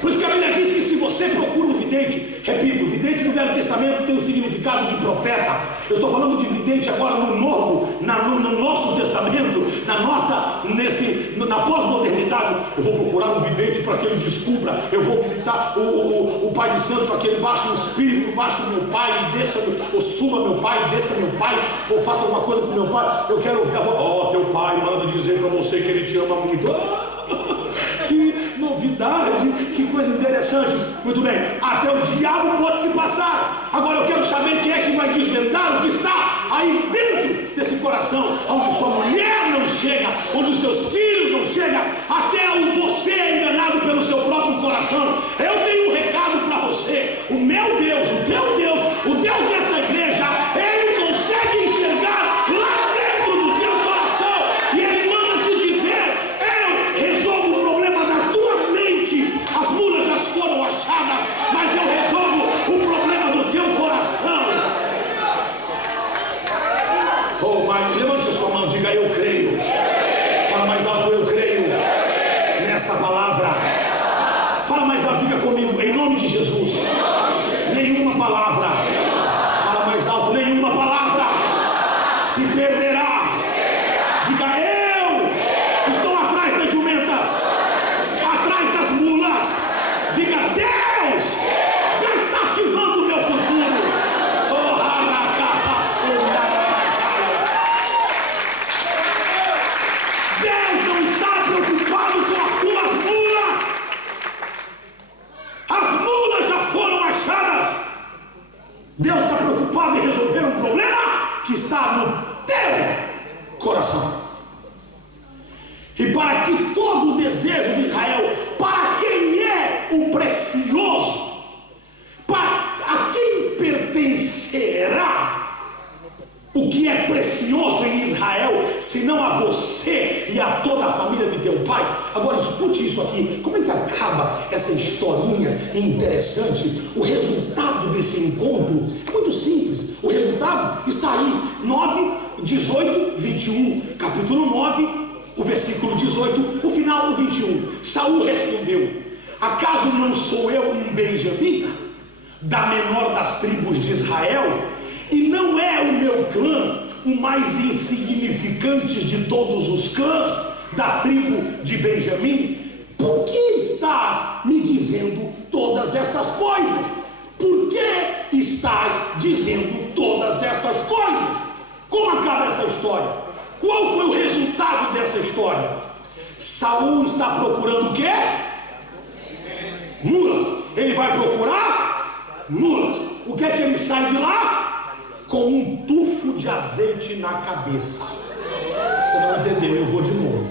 Por isso que a Bíblia diz que se você procura um vidente, repito, vidente no Velho Testamento tem o significado de profeta. Eu estou falando de vidente agora no Novo, no nosso Testamento, na pós-modernidade. Eu vou procurar um vidente para que ele descubra. Eu vou visitar o Pai de Santo para que ele baixe o Espírito, baixe o meu Pai e desça, ou suba meu Pai e desça meu Pai, ou faça alguma coisa com meu Pai. Eu quero ouvir a voz. Teu Pai manda dizer para você que ele te ama muito. Que novidade, que coisa interessante. Muito bem, até o diabo pode se passar. Agora eu quero saber quem é que vai desvendar o que está aí dentro desse coração, onde sua mulher não chega, onde os seus filhos não chegam, até você é enganado pelo seu próprio coração. Eu tenho um recado para você. O meu Deus, o teu Deus, o Deus dessa igreja, ele consegue enxergar lá dentro do teu coração, e ele manda te dizer: eu resolvo o problema da tua mente. As mulas já foram achadas, mas eu resolvo o problema do teu coração. Oh, mas levante a sua mão, diga: eu creio. Fala mais alto: eu creio nessa palavra. Fala mais alto, diga comigo: em nome de Jesus. Nenhuma palavra, fala mais alto, nenhuma palavra se perderá. Diga: eu estou atrás das jumentas, atrás das mulas. Diga: Deus já está ativando o meu futuro. Deus não está preocupado com as tuas mulas. Deus está preocupado em resolver um problema que está no teu coração. E para que todo o desejo de Israel, para quem é o precioso, a quem pertencerá o que é precioso em Israel, senão a você e a toda a família de teu pai? Agora escute isso aqui. Como é que acaba essa historinha interessante? O resultado desse encontro é muito simples. O resultado está aí, 9, 18, 21, capítulo 9, o versículo 18, o final do 21. Saul respondeu: acaso não sou eu um benjamita, da menor das tribos de Israel? E não é o meu clã o mais insignificante de todos os clãs da tribo de Benjamim? Por que estás me dizendo todas essas coisas? Por que estás dizendo todas essas coisas? Como acaba essa história? Qual foi o resultado dessa história? Saul está procurando o quê? Mulas. Ele vai procurar mulas. O que é que ele sai de lá? Com um tufo de azeite na cabeça. Você não entendeu, eu vou de novo.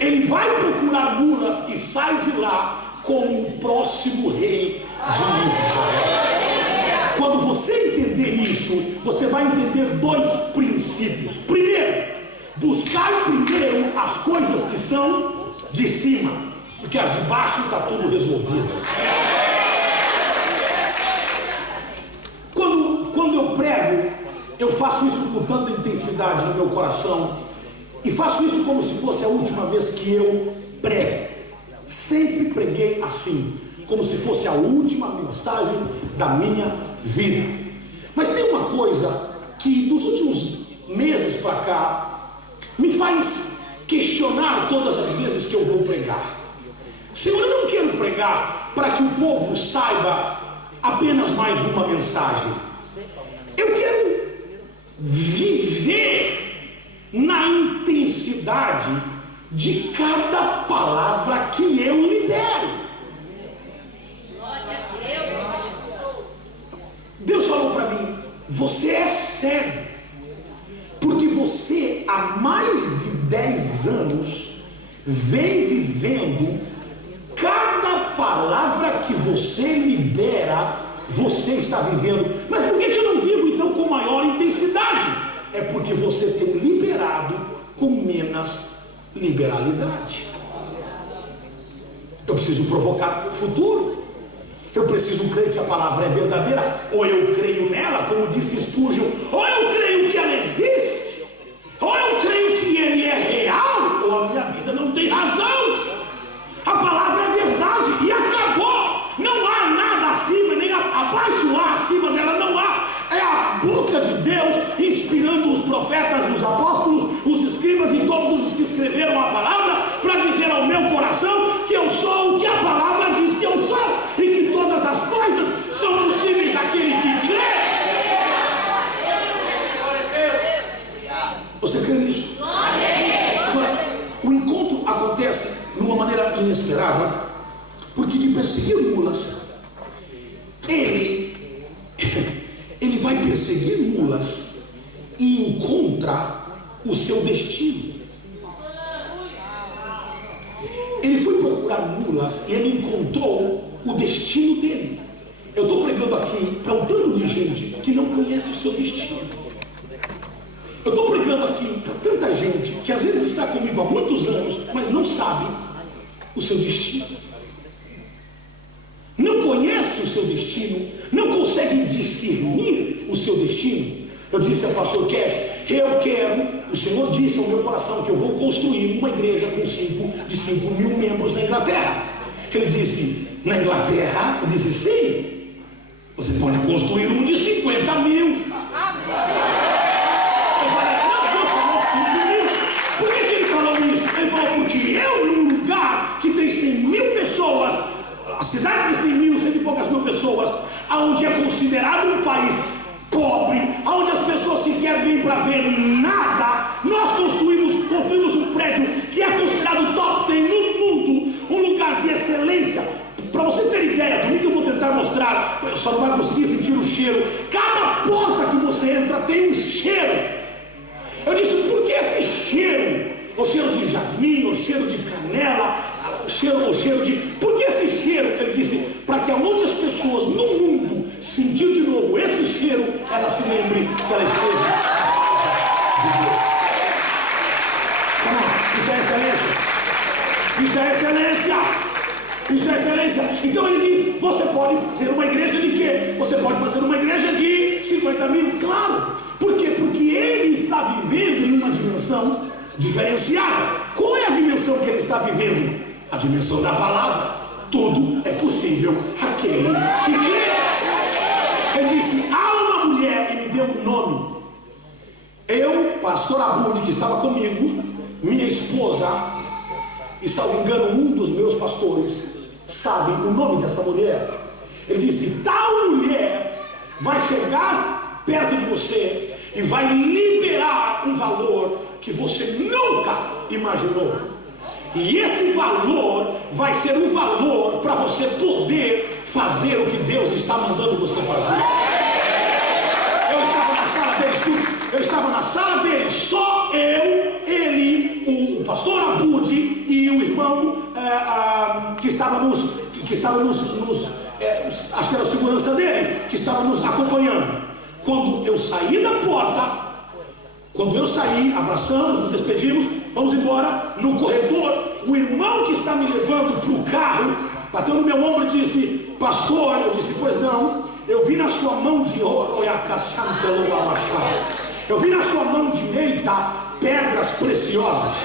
Ele vai procurar mulas e sai de lá como o próximo rei de Israel. Quando você entender isso, você vai entender dois princípios. Primeiro, buscar primeiro as coisas que são de cima, porque as de baixo está tudo resolvido. Quando eu prego, eu faço isso com tanta intensidade no meu coração, e faço isso como se fosse a última vez que eu prego. Sempre preguei assim, como se fosse a última mensagem da minha vida. Mas tem uma coisa que dos últimos meses para cá me faz questionar todas as vezes que eu vou pregar. Senhor, eu não quero pregar para que o povo saiba apenas mais uma mensagem. Eu quero viver na intensidade de cada palavra que eu libero. Deus falou para mim: você é cego, porque você há mais de 10 anos vem vivendo cada palavra que você libera. Você está vivendo. Mas por que eu não vivo então com maior intensidade? É porque você tem liberado com menos liberalidade. Eu preciso provocar o futuro. Eu preciso crer que a palavra é verdadeira. Ou eu creio nela, como disse Spurgeon, ou eu creio que ela existe, ou eu creio que ele é real, ou a minha vida não tem razão. A palavra é verdade e acabou. Não há nada acima, nem abaixo há, acima dela não há. É a boca de Deus inspirando os profetas, os apóstolos, os escribas e todos os que escreveram a palavra, para dizer ao meu coração que eu sou o que a palavra diz que eu sou, e que todas as coisas são possíveis àquele que crê. Você crê nisso? Agora, o encontro acontece de uma maneira inesperada, porque de perseguir mulas, ele vai perseguir mulas e encontra o seu destino. Ele foi procurar mulas e ele encontrou o destino dele. Eu estou pregando aqui para um tanto de gente que não conhece o seu destino. Eu estou pregando aqui para tanta gente que às vezes está comigo há muitos anos, mas não sabe o seu destino. Não conhece o seu destino, não consegue discernir o seu destino. Eu disse ao pastor Cash, o Senhor disse ao meu coração que eu vou construir uma igreja com 5 mil membros na Inglaterra. Ele disse, na Inglaterra? Eu disse, sim, você pode construir um de 50 mil. Eu falei, não, só 5 mil. Por que ele falou isso? Ele falou, porque eu, num lugar que tem 100 mil pessoas, a cidade de 100 mil, 100 e poucas mil pessoas, onde é considerado um país pobre, onde as pessoas sequer vêm para ver nada, nós construímos um prédio que é considerado top 10 no mundo, um lugar de excelência. Para você ter ideia, domingo eu vou tentar mostrar, só não vai conseguir sentir o cheiro. Cada porta que você entra tem um cheiro. Eu disse, por que esse cheiro? O cheiro de jasmim, o cheiro de canela, o cheiro de... Por que esse cheiro? Ele disse, para que aonde as pessoas no mundo sentir de novo esse cheiro, ela se lembre que ela esteve de Deus. Isso é excelência. Isso é excelência. Isso é excelência. Então ele diz, você pode fazer uma igreja de quê? Você pode fazer uma igreja de 50 mil, claro. Por quê? Porque ele está vivendo em uma dimensão diferenciada. Qual é a dimensão que ele está vivendo? A dimensão da palavra. Tudo é possível àquele que crê. Ele disse, há uma mulher, e me deu um nome. Eu, pastor Abud, que estava comigo, minha esposa, e salvo engano, um dos meus pastores, sabe o nome dessa mulher. Ele disse, tal mulher vai chegar perto de você e vai liberar um valor que você nunca imaginou. E esse valor vai ser um valor para você poder fazer o que Deus está mandando você fazer. Eu estava na sala deles, eu estava na sala deles, só eu, ele, o pastor Abud e o irmão que estávamos acho que era a segurança dele, que estava nos acompanhando. Quando eu saí da porta, quando eu saí, abraçamos, nos despedimos, vamos embora, no corredor, o irmão que está me levando para o carro, bateu no meu ombro e disse, pastor, eu disse, pois não, eu vi na sua mão eu vi na sua mão direita pedras preciosas,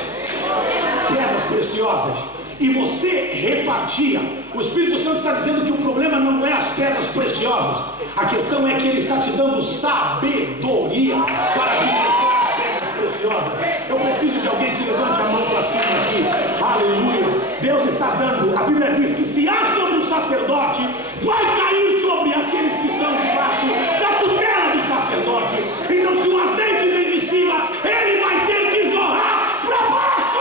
e você repartia. O Espírito Santo está dizendo que o problema não é as pedras preciosas, a questão é que ele está te dando sabedoria para administrar as pedras preciosas. Eu preciso de alguém que levante a mão para cima aqui. Aleluia. Deus está dando, a Bíblia diz que se há sobre o sacerdote, vai cair sobre aqueles que estão debaixo da tutela do sacerdote. Então se o azeite vem de cima, ele vai ter que jorrar para baixo.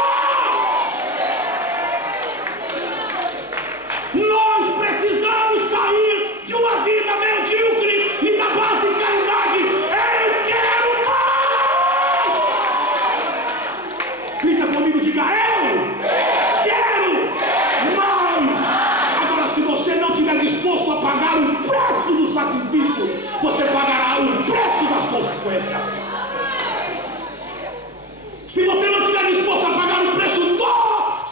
Nós precisamos sair de uma vida medíocre e da basicalidade. Eu quero mais! Grita comigo, diga eu quero mais! Agora, se você não estiver disposto a pagar o preço do sacrifício, você pagará o preço das consequências. Se você não estiver disposto a pagar o preço do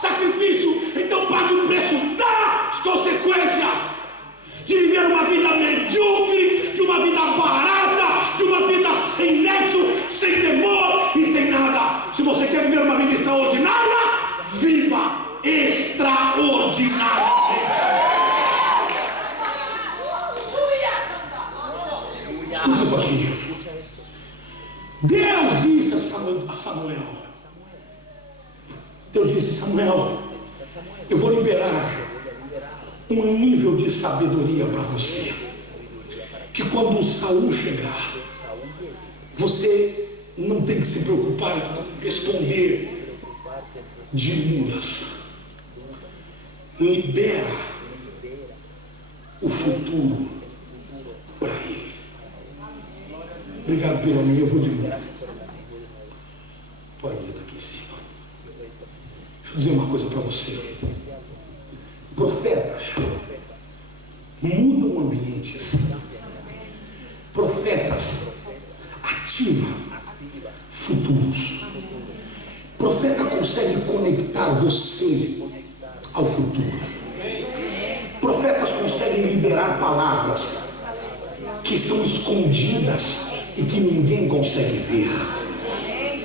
sacrifício, então pague o preço das consequências de viver uma vida medíocre, de uma vida barata, de uma vida sem nexo, sem temor e sem nada. Se você quer viver uma vida extraordinária, viva extraordinariamente. Escute isso aqui. Deus disse a Samuel, Deus disse, Samuel, eu vou liberar um nível de sabedoria para você, que quando o Saul chegar, você não tem que se preocupar com responder de mulas. Libera o futuro para ele. Obrigado pela minha, eu vou de novo. Pode vir aqui em cima. Deixa eu dizer uma coisa para você. Profetas mudam ambientes. Profetas ativam futuros. Profeta consegue conectar você ao futuro. Profetas conseguem liberar palavras que são escondidas e que ninguém consegue ver.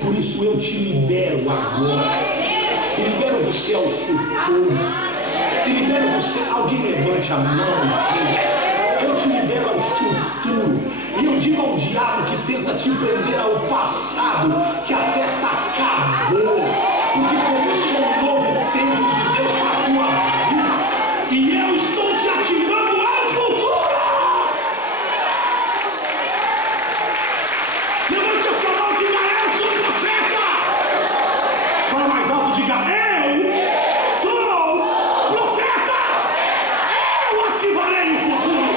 Por isso eu te libero agora. Eu libero você ao futuro. Eu libero você. Alguém levante a mão aqui. Eu te libero ao futuro. E eu digo ao diabo que tenta te prender ao passado, que a festa acabou, porque começou um novo tempo de Deus para a tua vida. E eu estou te ativando ao futuro. Levante a sua mão e diga, eu sou profeta. Fala mais alto, diga, eu sou profeta. Eu ativarei o futuro.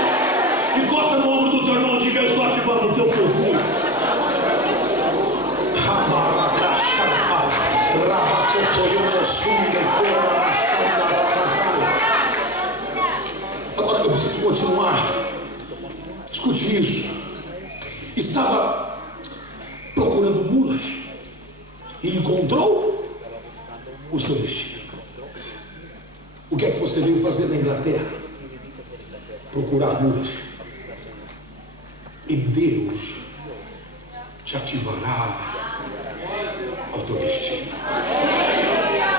Encosta no ombro do teu irmão e diga, eu estou ativando o Agora eu preciso continuar. Escute isso. Estava procurando mulas e encontrou o seu destino. O que é que você veio fazer na Inglaterra? Procurar mulas. E Deus te ativará ao teu destino.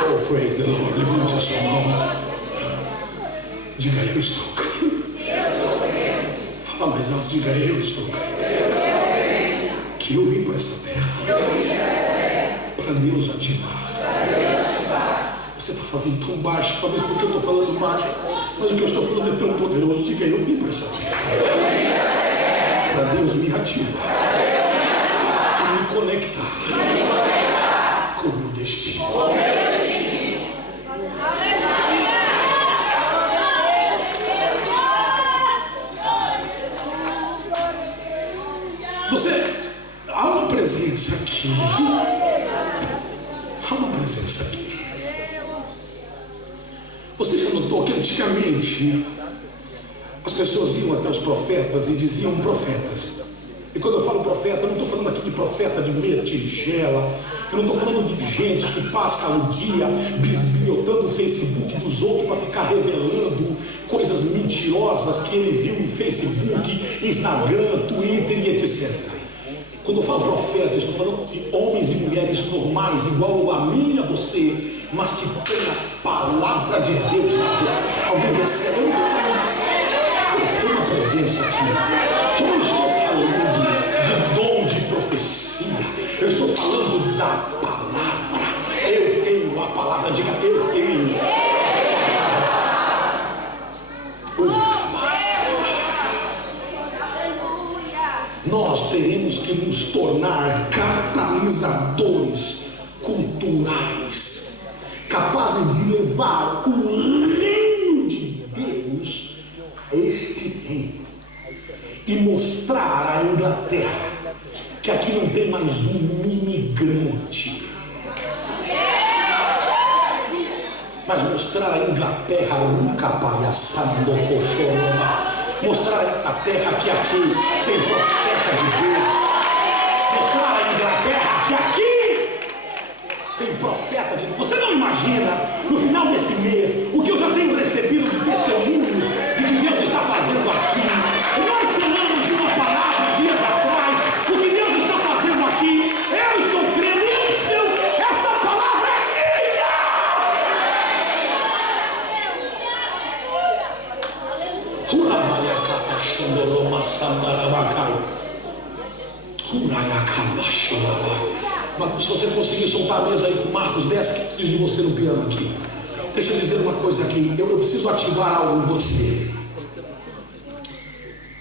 Oh, praise the Lord. Levante a sua mão. Diga, eu estou crendo. Fala mais alto, diga, eu estou crendo. Que eu vim para essa terra para Deus ativar. Você está falando tão baixo, talvez porque eu estou falando baixo, mas o que eu estou falando é tão poderoso. Diga, eu vim para essa terra para Deus me ativar e me conectar com o meu destino. Há uma presença aqui. Há uma presença aqui. Você já notou que antigamente as pessoas iam até os profetas e diziam profetas. E quando eu falo profeta, eu não estou falando aqui de profeta de meia tigela. Eu não estou falando de gente que passa o dia bisbilhotando o Facebook dos outros para ficar revelando coisas mentirosas que ele viu em Facebook, Instagram, Twitter e etc. Quando eu falo profeta, eu estou falando de homens e mulheres normais, igual a mim e a você, mas que tem a palavra de Deus na boca. Alguém percebe? Eu tenho uma presença aqui. Eu não estou falando de dom de profecia. Eu estou falando da palavra. Eu tenho a palavra. Diga, eu tenho. Nós teremos que nos tornar catalisadores culturais, capazes de levar o reino de Deus a este reino e mostrar à Inglaterra que aqui não tem mais um imigrante, mas mostrar à Inglaterra mostrar à Inglaterra que aqui tem profeta de Deus. Mostrar à Inglaterra que aqui tem profeta de Deus. Você não imagina, no final desse mês, o que eu já tenho recebido de testemunhos de que Deus está fazendo aqui. Nós falamos de uma palavra dias atrás, o que Deus está fazendo aqui. Eu estou crendo, essa palavra é minha. Mas se você conseguir soltar a mesa aí com Marcos 10, que de você no piano aqui. Deixa eu dizer uma coisa aqui. Eu preciso ativar algo em você.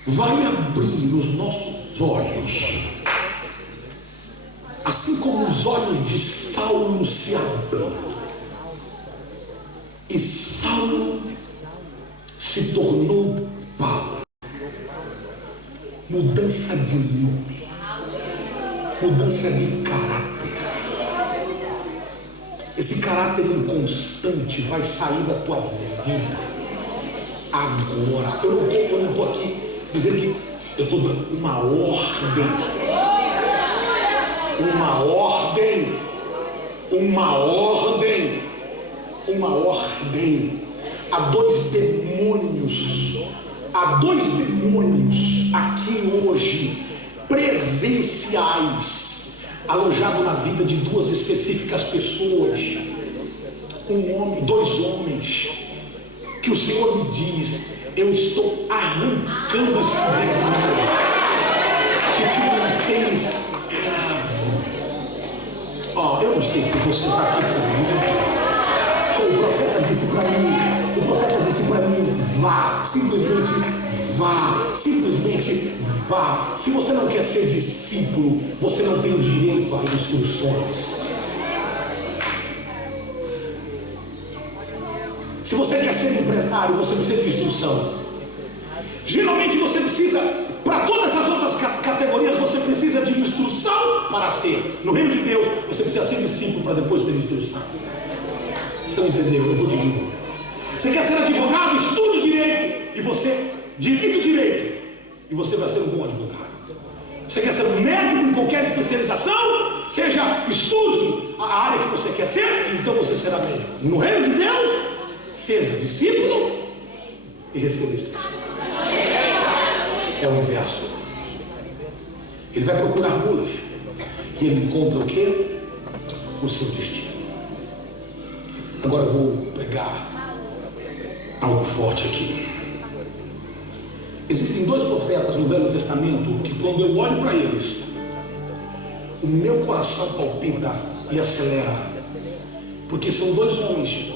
Vai abrir os nossos olhos, assim como os olhos de Saulo se abriram. E Saulo se tornou Paulo. Mudança de nome, mudança de caráter. Esse caráter inconstante vai sair da tua vida agora. Eu não estou aqui dizendo que eu estou dando uma ordem. Há dois demônios aqui hoje, presenciais, alojados na vida de duas específicas pessoas. Dois homens, que o Senhor me diz: eu estou arrancando esse demônio que te mantém escravo. Eu não sei se você está aqui comigo. O profeta disse para mim, vá, simplesmente vá. Se você não quer ser discípulo, você não tem direito a instruções. Se você quer ser empresário, você precisa de instrução. Geralmente você precisa, para todas as outras categorias, você precisa de instrução para ser. No reino de Deus, você precisa ser discípulo para depois ter instrução. Você não entendeu? Eu vou de novo. Você quer ser advogado? Estude direito. E você, direito. E você vai ser um bom advogado. Você quer ser um médico em qualquer especialização? Estude a área que você quer ser, então você será médico. No reino de Deus, seja discípulo e receba instrução. É o inverso. Ele vai procurar mulas e ele encontra o quê? O seu destino. Agora eu vou pregar algo forte aqui. Existem 2 profetas no Velho Testamento que, quando eu olho para eles, o meu coração palpita e acelera, porque são 2 homens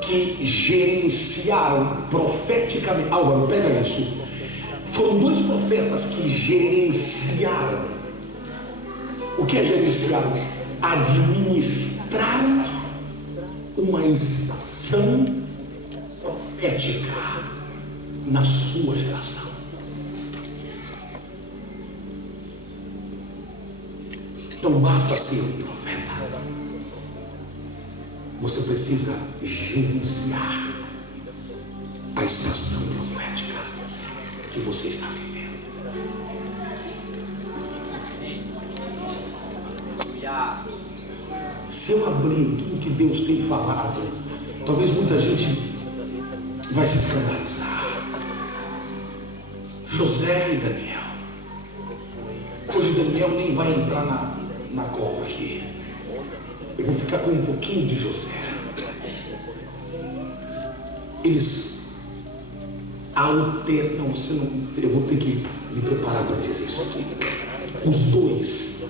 que gerenciaram profeticamente. Álvaro, pega isso. Foram 2 profetas que gerenciaram. O que é gerenciar? Administrar uma estação profética na sua geração. Não basta ser um profeta. Você precisa gerenciar a estação profética que você está vivendo. Se eu abrir tudo que Deus tem falado, talvez muita gente vai se escandalizar. José e Daniel. Hoje Daniel nem vai entrar na cova aqui. Eu vou ficar com um pouquinho de José. Eles alteram. Eu vou ter que me preparar para dizer isso aqui. Os 2,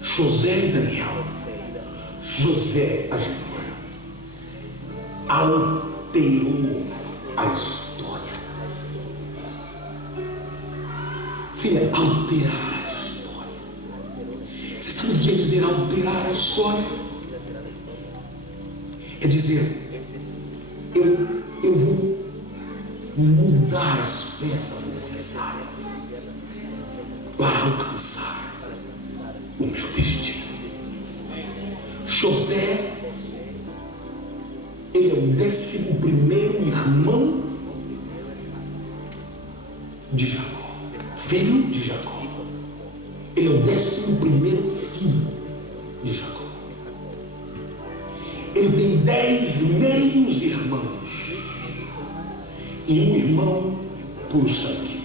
José e Daniel. José alterou a história. Filha, alterar a história. Você sabe o que quer dizer alterar a história? É dizer, eu vou mudar as peças necessárias para alcançar o meu destino. José, ele é o 11º irmão de Jacó, filho de Jacó. Ele é o 11º filho de Jacó. Ele tem 10 meios irmãos e um irmão por sangue.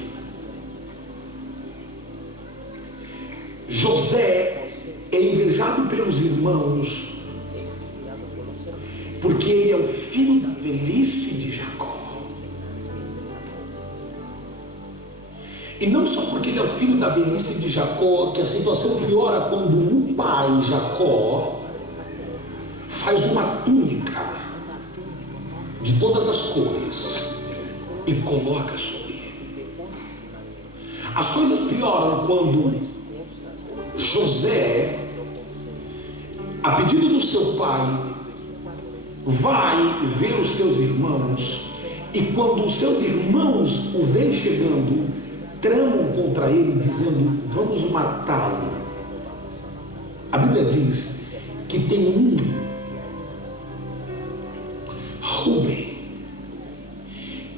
José é invejado pelos irmãos porque ele é o filho da velhice de Jacó. E não só porque ele é o filho da velhice de Jacó, que a situação piora quando o pai, Jacó, faz uma túnica de todas as cores e coloca sobre ele. As coisas pioram quando José, a pedido do seu pai, vai ver os seus irmãos, e quando os seus irmãos o veem chegando, tramam contra ele, dizendo: vamos matá-lo. A Bíblia diz que tem um Rubem,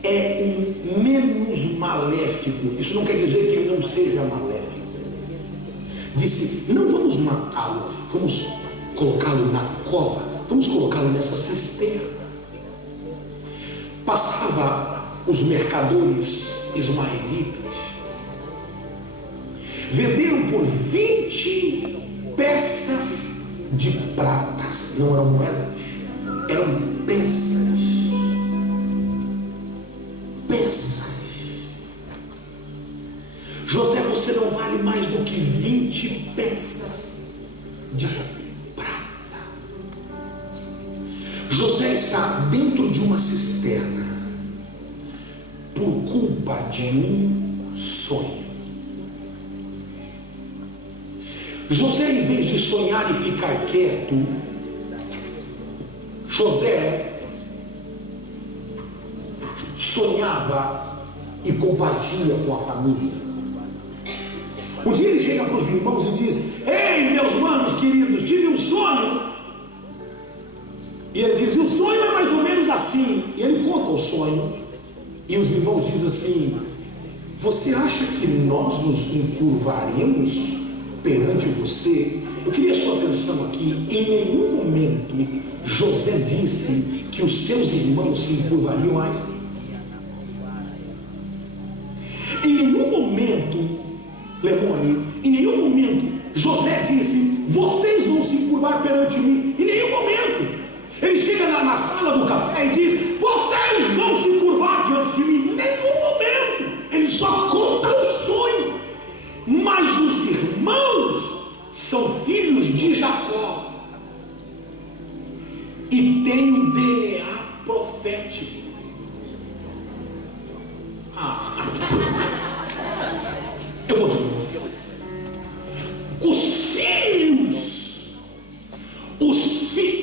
é um menos maléfico. Isso não quer dizer que ele não seja maléfico. Disse: não vamos matá-lo, vamos colocá-lo na cova, vamos colocá-lo nessa cisterna. Passava os mercadores ismaelitas, venderam por 20 peças de pratas. Não eram moedas, eram peças. José, você não vale mais do que 20 peças de prata. José está dentro de uma cisterna por culpa de um sonho. José, em vez de sonhar e ficar quieto, José sonhava e compartilha com a família. Um dia ele chega para os irmãos e diz: ei, meus manos queridos, tive um sonho. E ele diz: e o sonho é mais ou menos assim. E ele conta o sonho. E os irmãos dizem assim: você acha que nós nos encurvaríamos perante você? Eu queria a sua atenção aqui. Em nenhum momento José disse que os seus irmãos se encurvariam a ele. Em nenhum momento, Leone, em nenhum momento José disse: vocês vão se encurvar perante mim. Em nenhum momento. Ele chega na sala do café e diz: vocês vão se curvar diante de mim. Em nenhum momento. Ele só conta o sonho. Mas os irmãos são filhos de Jacó e têm um DNA profético. Eu vou de novo.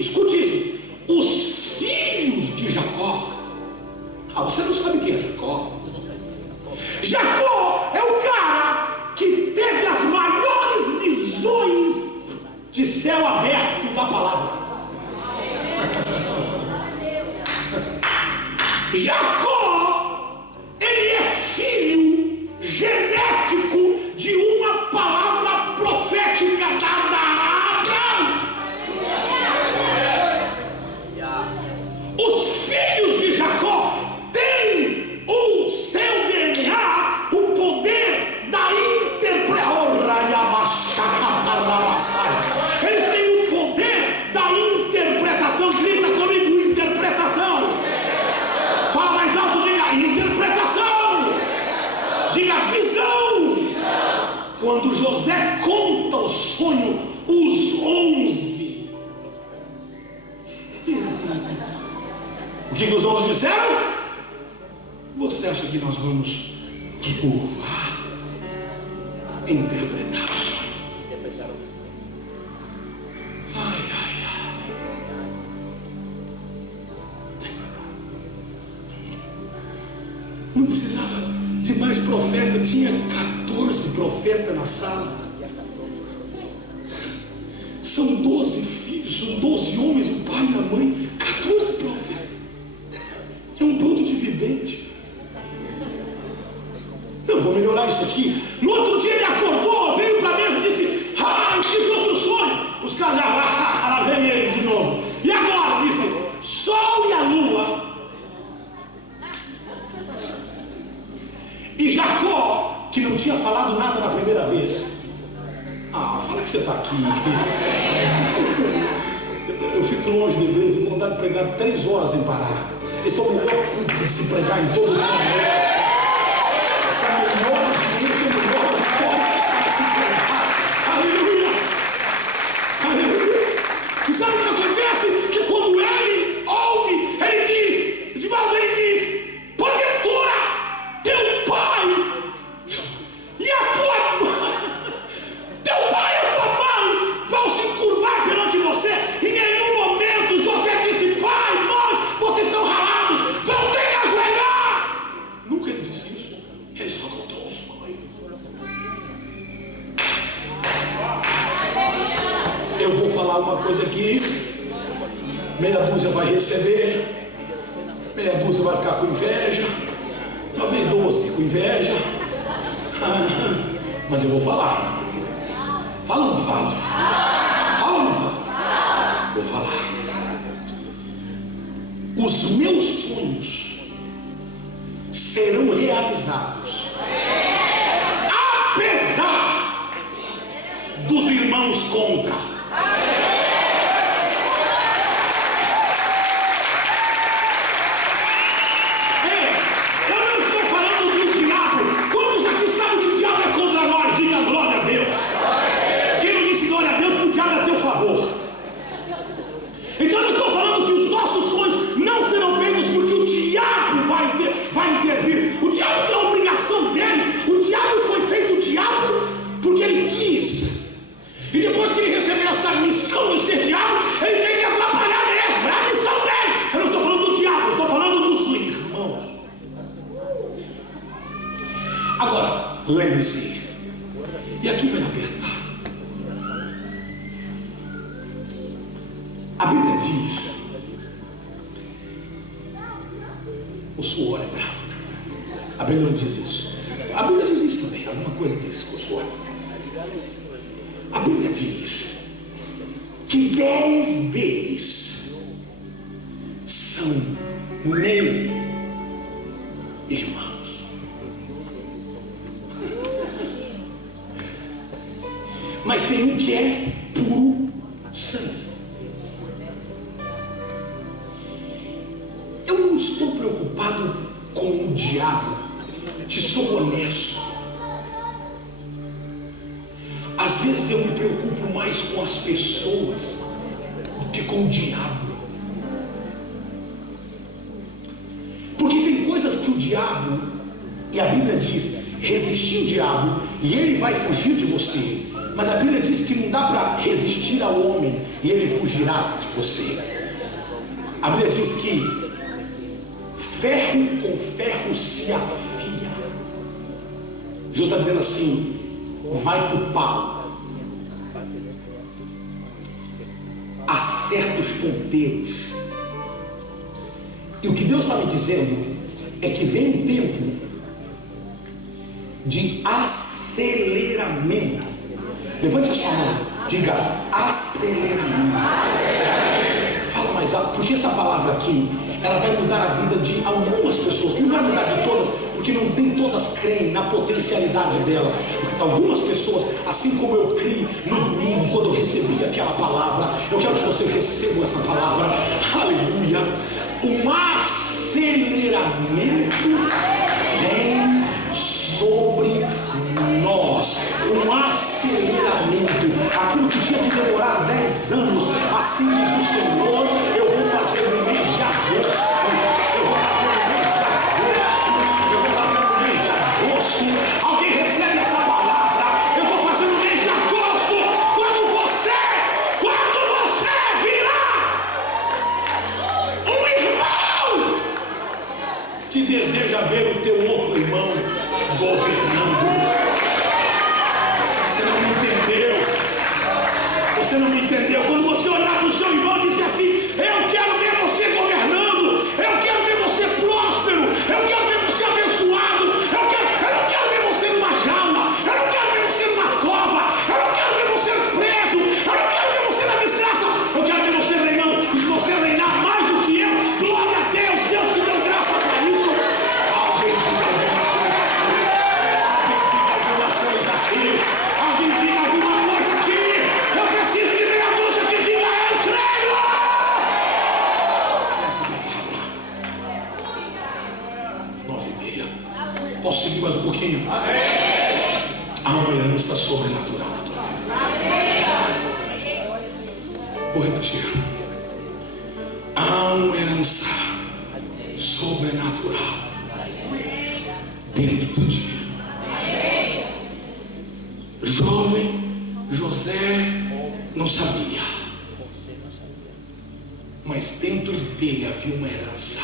Escute isso. Os filhos de Jacó. Você não sabe quem é Jacó? Jacó é o cara que teve as maiores visões de céu aberto da palavra. Jacó, ele é filho genético de uma palavra profética dada a Abraão. Os filhos de Jacó têm o seu DNA, o poder da eles têm o poder da interpretação. Grita comigo: interpretação. Fala mais alto, diga interpretação. Diga visão. Quando José conta o sonho, os 11. O que os 11 disseram? Você acha que nós vamos nos curvar, interpretar o sonho? Não precisava de mais profeta. Tinha 14 profetas na sala. São 12 filhos, são 12 homens, o pai e a mãe. 14 profetas. É um bando de vidente. Eu vou melhorar isso aqui. No outro dia ele acordou, veio para a mesa e disse: eu tive outro sonho. Os caras já, lá vem ele de novo. E agora? Disse: sol e a lua. E Jacó, que não tinha falado nada na primeira vez. Fala que você está aqui. Eu fico longe da igreja, tenho vontade de pregar 3 horas sem parar. Esse é o melhor culto de se pregar em todo o mundo. Essa é a melhor audiência, o melhor culto de se pregar. Aleluia! Aleluia! E sabe o que acontece? Que quando ele ouve, ele diz, Divaldo, ele diz: porventura, teu pai e a tua mãe, teu pai e a tua mãe vão se curvar perante você. Em nenhum momento José disse: pai, mãe, vocês estão ralados, vão ter que ajoelhar. Nunca ele disse isso. Ele só contou o sonho. Eu vou falar uma coisa aqui. Meia dúzia vai receber, meia dúzia vai ficar com inveja, talvez 12 com inveja. Mas eu vou falar. Fala ou não fala? Fala ou não fala? Vou falar. Os meus sonhos serão realizados, apesar dos irmãos contra. Então eu estou falando que os nossos sonhos não serão feitos porque o diabo vai intervir. O diabo tem a obrigação dele. O diabo foi feito o diabo porque ele quis. E depois que ele recebeu essa missão de ser diabo, ele tem que atrapalhar mesmo. É a missão dele. Eu não estou falando do diabo, eu estou falando dos irmãos. Agora, lembre-se, e aqui vai apertar. A Bíblia diz A Bíblia não diz isso. A Bíblia diz isso também, alguma coisa diz, pastor. A Bíblia diz que 10 deles são meio-irmãos. Mas tem um que é puro sangue. Eu não estou preocupado com o diabo, te sou honesto. Às vezes eu me preocupo mais com as pessoas do que com o diabo. Porque tem coisas que o diabo, e a Bíblia diz, resistir o diabo e ele vai fugir de você. Mas a Bíblia diz que não dá para resistir ao homem e ele fugirá de você. A Bíblia diz que ferro com ferro se afia. Jesus está dizendo assim: vai para o pau, acerta os ponteiros. E o que Deus está me dizendo é que vem um tempo de aceleramento. Levante a sua mão, diga aceleramento. Fala mais alto, porque essa palavra aqui, ela vai mudar a vida de algumas pessoas. Não vai mudar de todas, porque nem todas creem na potencialidade dela. Algumas pessoas, assim como eu criei no domingo, quando eu recebi aquela palavra, eu quero que vocês recebam essa palavra. Aleluia. Um aceleramento vem sobre nós. Um aceleramento. Aquilo que tinha que demorar 10 anos, assim diz o Senhor, eu vou fazer no mês de agosto. Eu vou fazer no mês de agosto. Alguém recebe essa palavra? Eu vou fazer no mês de agosto. Quando você virar um irmão que deseja ver o teu outro irmão governando. Você não me entendeu. Quando você olhar para o seu irmão e dizer assim: eu quero ver você governando, eu quero ver você próspero, eu quero ver você abençoado, eu não quero ver você numa jaula, eu não quero ver você numa cova, eu não quero ver você preso, eu não quero ver você na desgraça, eu quero ver você reinando. E se você reinar mais do que eu, glória a Deus, Deus te deu graça para isso. Alguém diga alguma coisa aqui. Alguém diga alguma coisa aqui. Eu preciso de meia dúzia que diga: eu creio. Essa palavra. 9:30. Posso seguir mais um pouquinho? Há uma herança sobrenatural. Vou repetir. Há uma herança sobrenatural dentro do dia. Jovem José não sabia, mas dentro dele havia uma herança.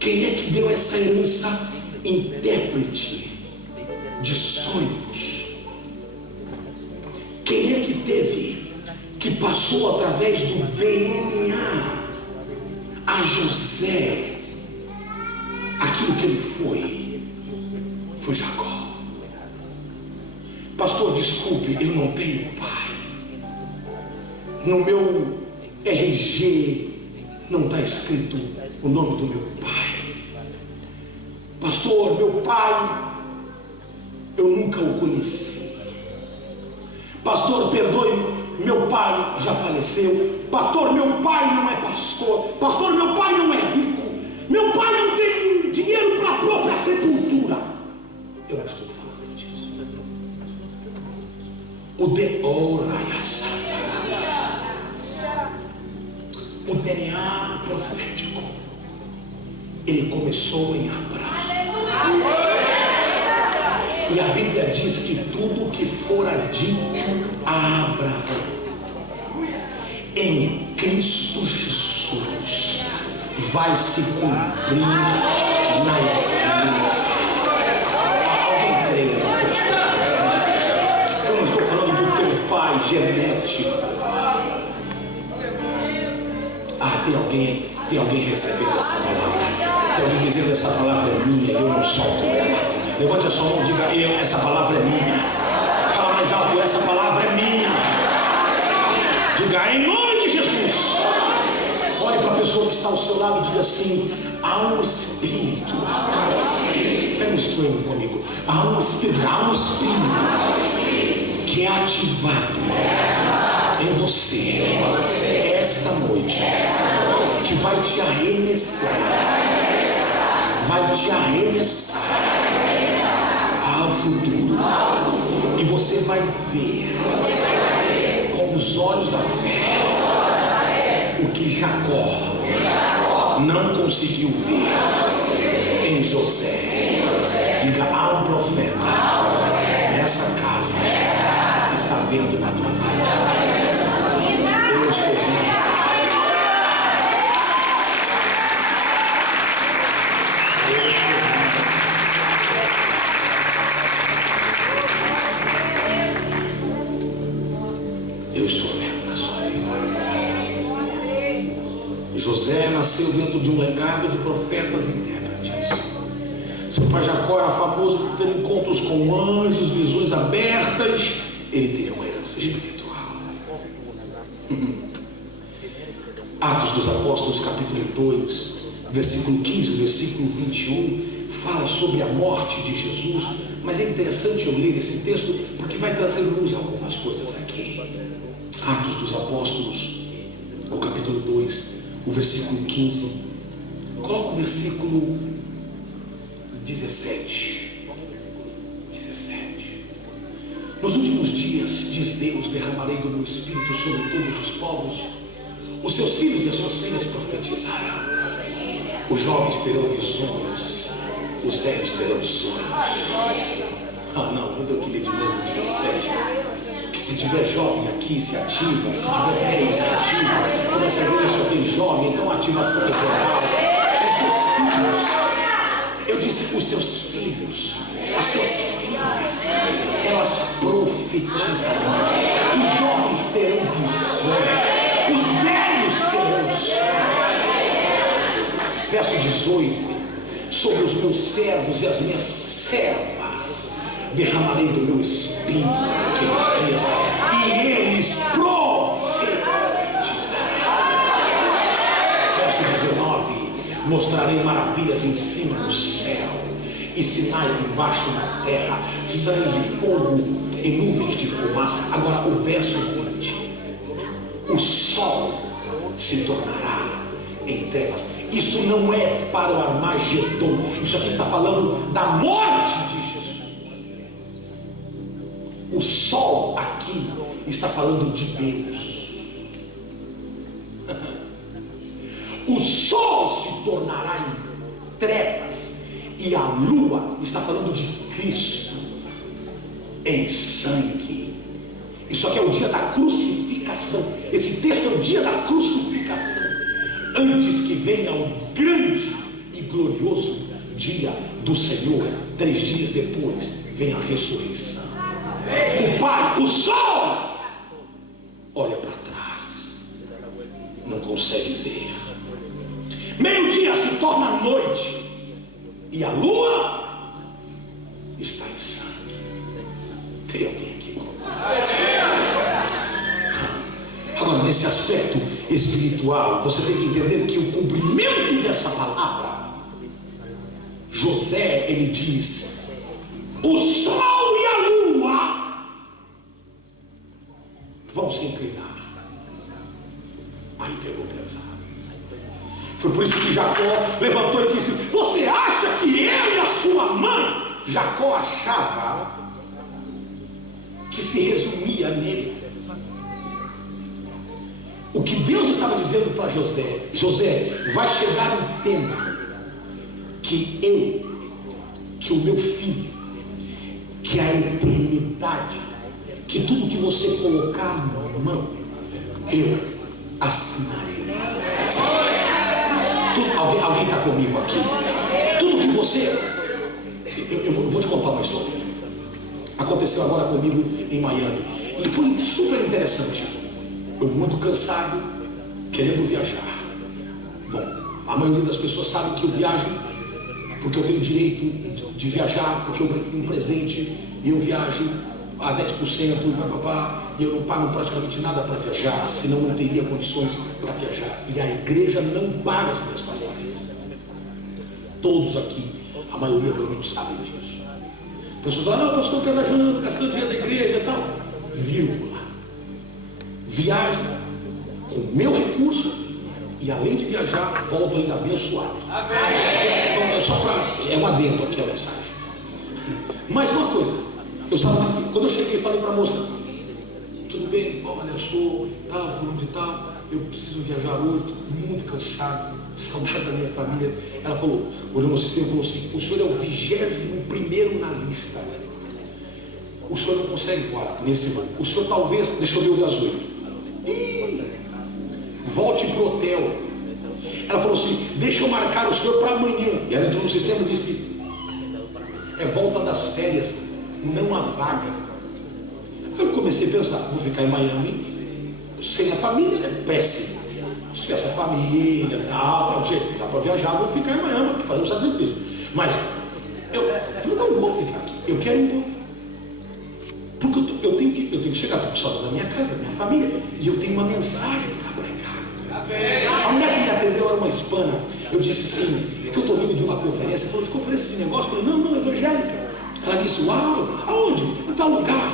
Quem é que deu essa herança? Intérprete de sonhos. Quem é que teve, que passou através do DNA a José aquilo que ele foi Jacó. Pastor, desculpe, eu não tenho pai. No meu RG não está escrito o nome do meu pai. Pastor, meu pai, eu nunca o conheci. Pastor, perdoe, meu pai já faleceu. Pastor, meu pai não é pastor. Pastor, meu pai não é rico. Meu pai não tem dinheiro para a própria sepultura. Eu não estou falando disso. O DNA profético, ele começou em Abraão. E a Bíblia diz que tudo que fora dito a Abraão em Cristo Jesus vai se cumprir na igreja. Alguém crê no que eu estou dizendo? Eu não estou falando do teu pai genético. Tem alguém recebendo essa palavra? Tem alguém dizendo: essa palavra é minha, eu não solto ela. Levante a sua mão e diga: essa palavra é minha. Fala mais alto: essa palavra é minha. Diga: em nome de Jesus. Olhe para a pessoa que está ao seu lado e diga assim: há um espírito. Pega o estranho comigo. Há um espírito que é ativado em você esta noite, que vai te arremessar ao futuro, e você vai ver com os olhos da fé o que Jacó não conseguiu ver em José. Diga: há um profeta nessa casa que está vendo na tua vida. Eu estou vendo. Eu estou vendo na sua vida. José nasceu dentro de um legado de profetas e intérpretes. Seu pai Jacó era famoso por ter encontros com anjos, visões abertas. Ele teria uma herança espiritual. Atos dos Apóstolos, capítulo 2, versículo 15, versículo 21, fala sobre a morte de Jesus. Mas é interessante eu ler esse texto, porque vai trazer luz a algumas coisas aqui. Atos dos Apóstolos, o capítulo 2, o versículo 15. Coloca o versículo 17. Nos últimos dias, diz Deus, derramarei do meu espírito sobre todos os povos. Os seus filhos e as suas filhas profetizarão. Os jovens terão visões, os velhos terão sonhos. Quando eu queria de novo 17. Que se tiver jovem aqui, se ativa. Se tiver velho, se ativa. Como essa igreja só tem jovem, então ativação é geral. Os seus filhos, eu disse os seus filhos, as suas filhas, elas profetizarão. Os jovens terão visões, os velhos terão sonhos. Verso 18: sobre os meus servos e as minhas servas derramarei do meu espírito naqueles dias, e eles profetizarão. Verso 19: mostrarei maravilhas em cima do céu e sinais embaixo da terra, sangue, fogo e nuvens de fumaça. Agora o verso 20: o sol se tornará em trevas. Isso não é para o Armagedon. Isso aqui está falando da morte de Jesus. O sol aqui está falando de Deus. O sol se tornará em trevas, e a lua está falando de Cristo em sangue. Isso aqui é o dia da crucificação. Esse texto é o dia da crucificação, antes que venha o grande e glorioso dia do Senhor. 3 dias depois vem a ressurreição. O Pai, o sol, olha para trás, não consegue ver. Meio-dia se torna noite, e a lua está em sangue. Tem alguém aqui? Agora, nesse aspecto espiritual, você tem que entender que o cumprimento dessa palavra, José, ele diz: o sol e a lua vão se inclinar. Aí pegou pesado. Foi por isso que Jacó levantou e disse: você acha que eu e a sua mãe? Jacó achava que se resumia nele. O que Deus estava dizendo para José: José, vai chegar um tempo que que o meu filho, que a eternidade, que tudo que você colocar na mão, eu assinarei. Alguém está comigo aqui? Tudo que você... Eu vou te contar uma história. Aconteceu agora comigo em Miami, e foi super interessante. Eu muito cansado, querendo viajar. Bom, a maioria das pessoas sabe que eu viajo porque eu tenho direito de viajar, porque eu ganho um presente e eu viajo a 10% e eu não pago praticamente nada para viajar, senão não teria condições para viajar. E a igreja não paga as minhas passagens. Todos aqui, a maioria pelo menos sabem disso. Pessoas falam, não, pastor, está viajando, gastando dinheiro da igreja e tal. Vírgula. Viajo com o meu recurso e além de viajar, volto ainda abençoado. Então, só para, é um adendo aqui a mensagem. Mais uma coisa, quando eu cheguei, falei para a moça, tudo bem, olha, eu sou tal, fulano de tal, eu preciso viajar hoje, estou muito cansado, saudade da minha família. Ela falou, olhou no sistema e falou assim, o senhor é o 21º na lista, o senhor não consegue voar nesse voo, o senhor talvez, deixa eu ver o gasolina, volte para o hotel. Ela falou assim, deixa eu marcar o senhor para amanhã. E ela entrou no sistema e disse, é volta das férias, não há vaga. Aí eu comecei a pensar, vou ficar em Miami sem a família, é péssimo. Se tivesse a família, tal, dá para viajar, vou ficar em Miami, fazer um sacrifício. Mas eu não vou ficar aqui, eu quero ir embora. Porque eu tenho que chegar com o pessoal da minha casa, da minha família, e eu tenho uma mensagem para pregar. A mulher que me atendeu era uma hispana. Eu disse assim, é que eu estou vindo de uma conferência. Falou, de conferência de negócio? Eu falei, não, evangélica. Ela disse, uau, aonde? Em tal lugar.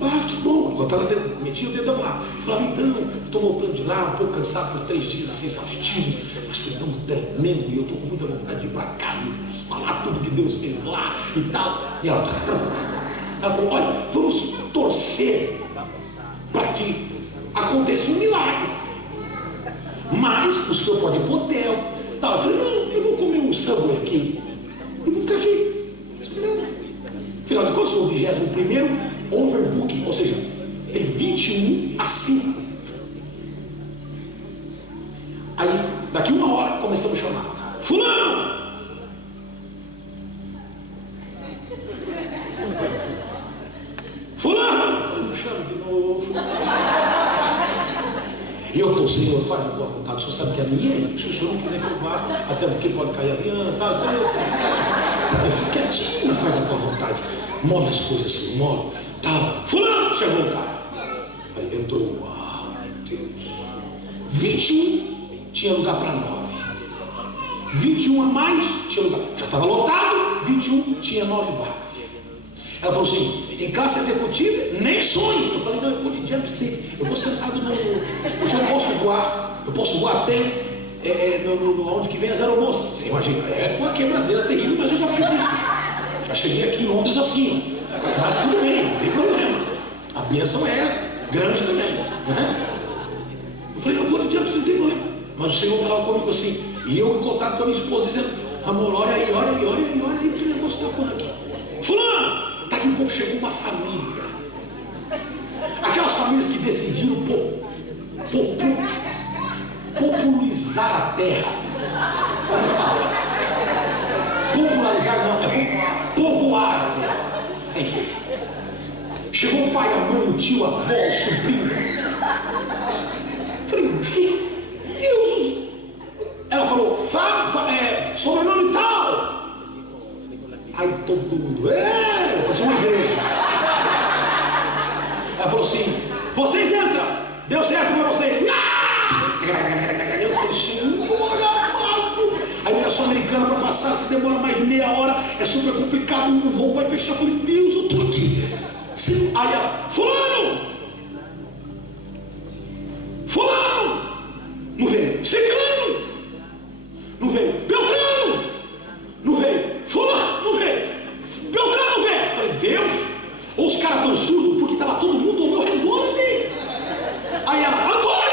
Ah, que bom. Enquanto ela metia o dedão lá. Eu falava, então, estou voltando de lá, um pouco cansado, por 3 dias assim, exaustivos, mas foi tão tremendo, e eu estou com muita vontade de ir para cá e falar tudo que Deus fez lá e tal. E ela falou, olha, vamos torcer para que aconteça um milagre. Mas o senhor pode ir para o hotel. Tá, eu falei, não, eu vou comer um Subway aqui. Eu vou ficar aqui, esperando. Afinal de contas, eu sou o 21º overbooking, ou seja, tem 21 a 5. Aí, daqui 1 hora, começamos a chamar. Fulano! Fulano! Eu falei, não chama de novo. E eu estou, Senhor, faz a tua vontade. O Senhor sabe que a minha é isso. Se o Senhor não quiser que eu vá, até porque pode cair avião, tá? Então eu fico quietinho, faz a tua vontade. Move as coisas, Senhor, move. Tá. Fulano, chegou o cara. Aí entrou, Deus. 21 tinha lugar para 9. 21 a mais tinha lugar. Já estava lotado, 21 tinha 9 vagas. Ela falou assim, em classe executiva, nem sonho. Eu falei, não, eu vou de jump seat. Eu vou sentado no... Porque eu posso voar até onde que vem as aeromoças. Você imagina, é uma quebradeira terrível, mas eu já fiz isso. Já cheguei aqui em Londres assim, ó. Mas tudo bem, não tem problema. A bênção é grande também, né? Eu falei, eu vou de jump seat, não tem problema. Mas o Senhor falava comigo assim, e eu em contato com a minha esposa, dizendo, amor, olha aí, que negócio tá bom aqui. Fulano! Daqui um pouco chegou uma família. Aquelas famílias que decidiram popularizar a terra. Como fala? Popularizar não, é povoar a terra. Chegou o pai, a mãe, o tio, a avó, o sobrinho. Falei, Deus. Ela falou, sobrenome tal. Aí todo mundo, parece uma igreja. Ela falou assim, vocês entram, deu certo para vocês. Eu falei, Senhor amado. Aí vira sul-americana para passar, se demora mais de meia hora, é super complicado, o voo vai fechar. Eu falei, Deus, eu estou aqui. Aí ela, fulano, não veio, ciclano, não veio, beltrano, não veio, fulano, não veio, beltrano, não veio. Eu falei, Deus, ou os caras estão surdos, porque estava todo mundo ao meu redor ali. Aí ela, Antônio,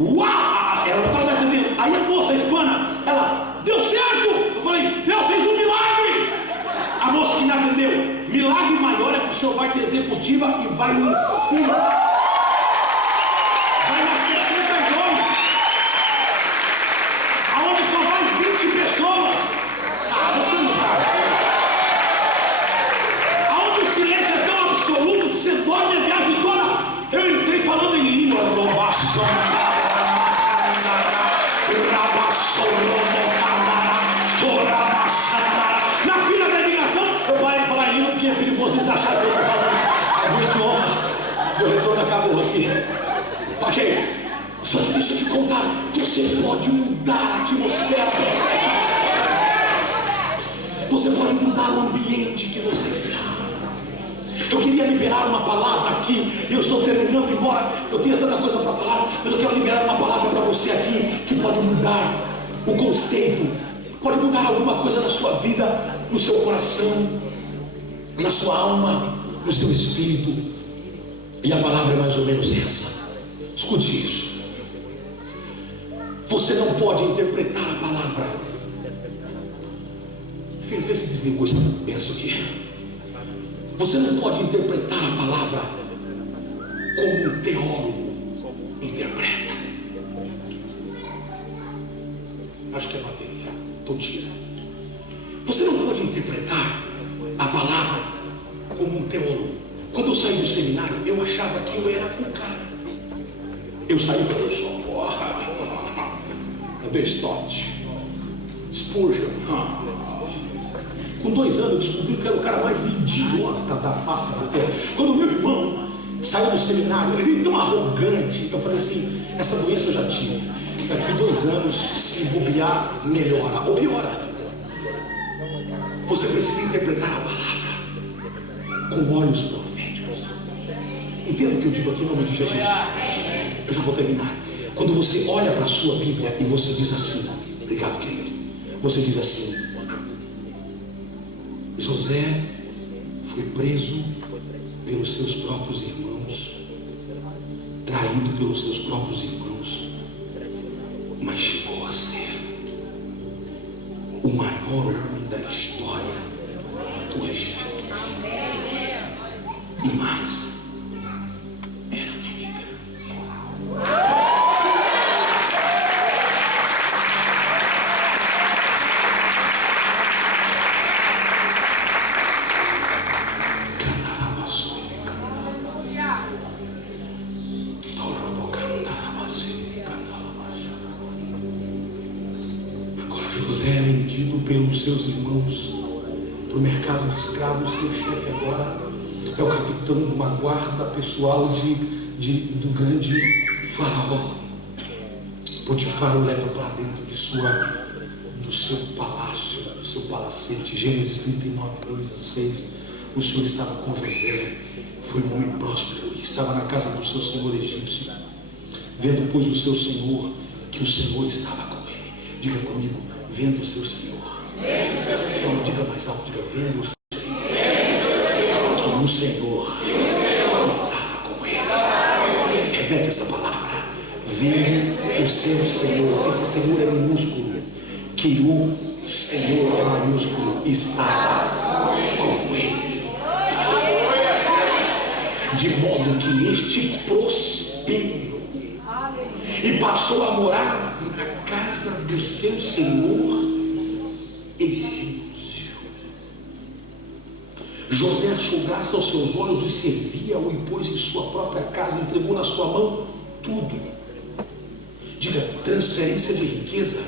uau! Ela não estava me atendendo. Aí a moça, a hispana, ela, deu certo! Eu falei, Deus fez um milagre! A moça que me atendeu, milagre maior é que o senhor vai de executiva e vai em cima. Vai na 62. Aonde só vai 20 pessoas. perigoso eles acharem que eu estou falando algum idioma. Meu retorno acabou aqui. Ok. Só que deixa eu te contar, você pode mudar a atmosfera. Você pode mudar o ambiente que você está. Eu queria liberar uma palavra aqui. Eu estou terminando, embora eu tenha tanta coisa para falar, mas eu quero liberar uma palavra para você aqui que pode mudar o conceito, pode mudar alguma coisa na sua vida, no seu coração, na sua alma, no seu espírito. E a palavra é mais ou menos essa. Escute isso. Você não pode interpretar a palavra. Filho, vê se desligou essa benção aqui. Você não pode interpretar a palavra como um teólogo interpreta. Acho que é bateria. Tira. Você não pode interpretar a palavra como um teólogo. Quando eu saí do seminário, eu achava que eu era o cara. Eu saí para o som. Cadê Stott? Spurgeon. Com 2 anos eu descobri que eu era o cara mais idiota da face da terra. Quando meu irmão saiu do seminário, ele veio tão arrogante. Eu falei assim, essa doença eu já tive. Daqui 2 anos, se bobear, melhora ou piora. Você precisa interpretar a palavra com olhos proféticos. Entenda o que eu digo aqui em nome de Jesus. Eu já vou terminar. Quando você olha para a sua Bíblia e você diz assim, obrigado querido, você diz assim: José foi preso pelos seus próprios irmãos, traído pelos seus próprios irmãos, mas chegou a ser o maior homem da história do Egito. E mais, era um imigrante. José é vendido pelos seus irmãos para o mercado de escravos. Seu chefe agora é o capitão de uma guarda pessoal do grande faraó. Potifar o leva para dentro do seu palácio, do seu palacete. Gênesis 39, 2-6. O Senhor estava com José, foi um homem próspero e estava na casa do seu senhor egípcio. Vendo, pois, o seu senhor que o Senhor estava com ele. Diga comigo: vendo o seu Senhor. Então, diga mais alto, diga: vendo o seu Senhor. Que o Senhor estava com ele. Repete essa palavra: vendo o seu Senhor. Esse Senhor é minúsculo. Que o Senhor é maiúsculo. Estava com ele. De modo que este prosperou e passou a morar na casa do seu senhor egípcio. José achou graça aos seus olhos e servia-o e pôs em sua própria casa, entregou na sua mão tudo. Diga: transferência de riqueza.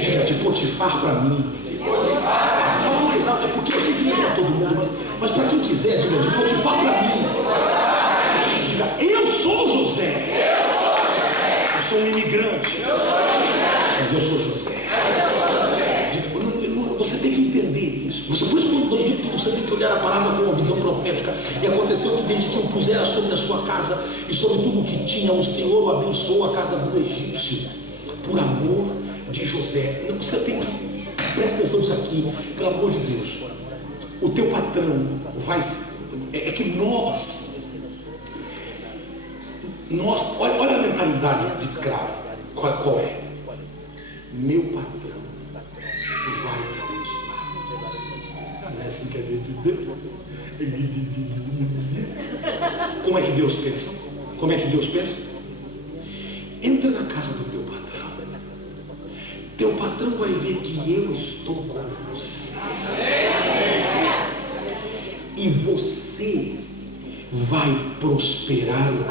Diga: de Potifar para mim. Fala mais alto, é porque eu sei que não é para todo mundo, mas para quem quiser, diga: de Potifar para mim. Diga: eu sou José. Eu sou um imigrante, mas eu sou José. Você tem que entender isso. Por isso, quando eu digo que você tem que olhar a palavra com uma visão profética. E aconteceu que desde que eu pusera sobre a sua casa e sobre tudo o que tinha, o Senhor abençoou a casa do egípcio por amor de José. Você tem que, presta atenção nisso aqui, pelo amor de Deus. O teu patrão vai, é que nós, olha a mentalidade de escravo. Qual é? Meu patrão vai me abençoar. Não é assim que a gente vê? Como é que Deus pensa? Como é que Deus pensa? Entra na casa do teu patrão. Teu patrão vai ver que eu estou com você. E você vai prosperar o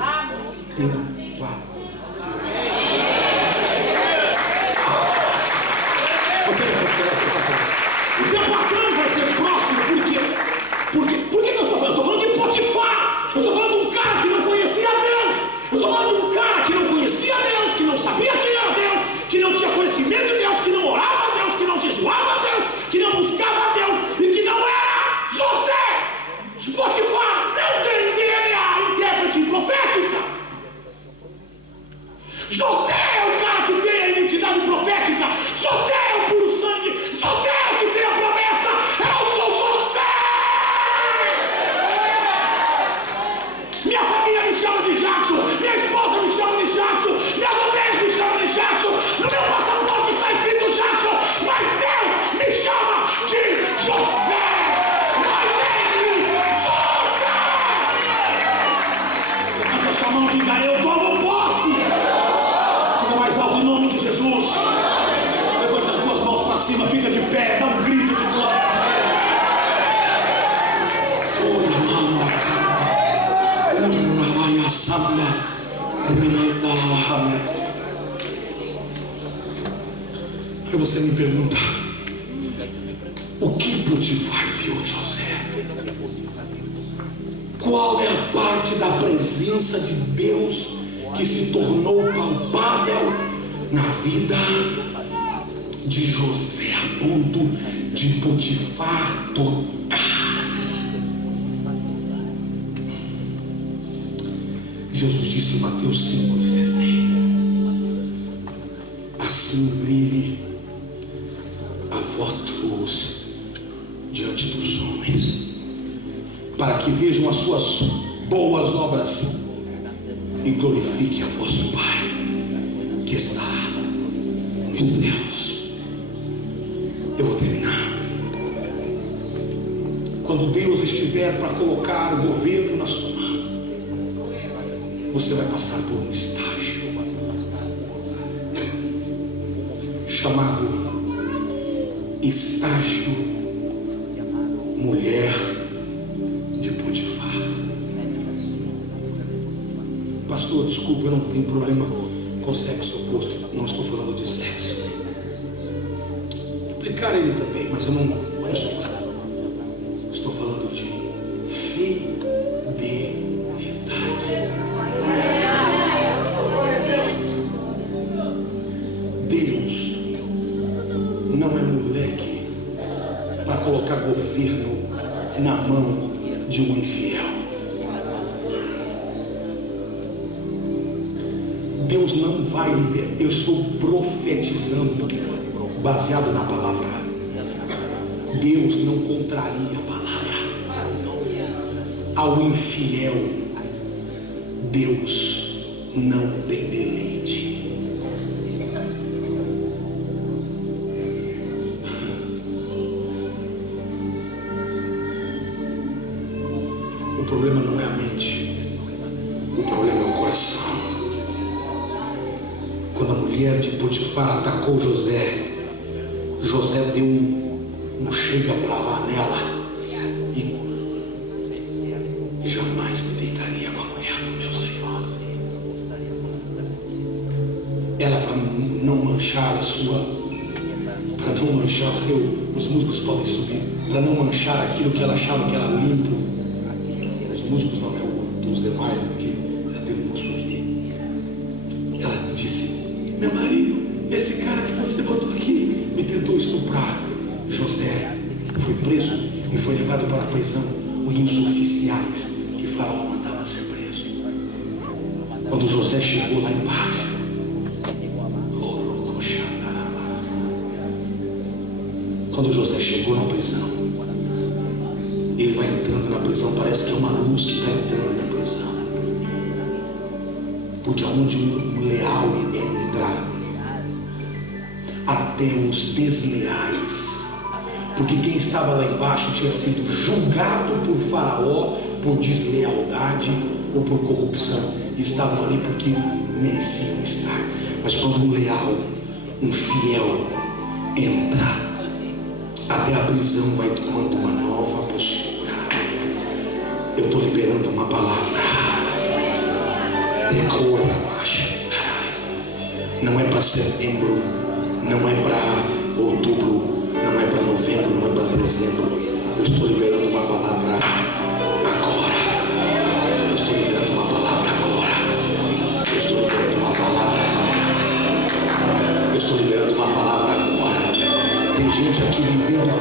teu patrão. Você vai prosperar o teu patrão. O teu patrão vai ser próspero pé, dá um grito de glória. Aí você me pergunta: o que Potifar viu em José? Qual é a parte da presença de Deus que se tornou palpável na vida de José, a ponto de Potifar tocar? Jesus disse em Mateus 5,16: assim brilhe a vossa luz diante dos homens, para que vejam as suas boas obras e glorifiquem a vosso Pai que está nos céus. Eu vou terminar. Quando Deus estiver para colocar o governo na sua mão, você vai passar por um estágio chamado estágio mulher de Potifar. Pastor, desculpa, eu não tenho problema com sexo oposto. Não estou falando de sexo. Implicar ele também, mas eu não estou falando. Estou falando de fidelidade. Deus não é moleque para colocar governo na mão de um infiel. Deus não vai liberar. Eu estou profetizando baseado na palavra. Deus não contraria a palavra. Ao infiel, Deus não tem deleite. O problema não é a mente, o problema é o coração. Quando a mulher de Potifar atacou José, José deu um chega para lá nela e jamais me deitaria com a mulher do meu Senhor. Ela, para não manchar a sua, para não manchar os músculos podem subir, para não manchar aquilo que ela achava que era limpo. Os músculos não é os demais, né? Porque já tem um músculo aqui. Ela disse: meu marido, esse cara que você botou aqui, me tentou estuprar. José foi preso e foi levado para a prisão dos oficiais que Faraó mandava ser preso. Quando José chegou lá embaixo, quando José chegou na prisão, ele vai entrando na prisão, parece que é uma luz que está entrando na prisão. Porque onde um leal entra, até os desleais. Porque quem estava lá embaixo tinha sido julgado por Faraó por deslealdade ou por corrupção. E estavam ali porque mereciam estar. Mas quando um leal, um fiel entra, até a prisão vai tomando uma nova postura. Eu estou liberando uma palavra. Decora, não é para setembro, não é para outubro, não é para novembro, não é para dezembro. Eu estou liberando uma palavra agora. Eu estou liberando uma palavra agora. Eu estou liberando uma palavra agora. Eu estou liberando uma palavra agora. Tem gente aqui vivendo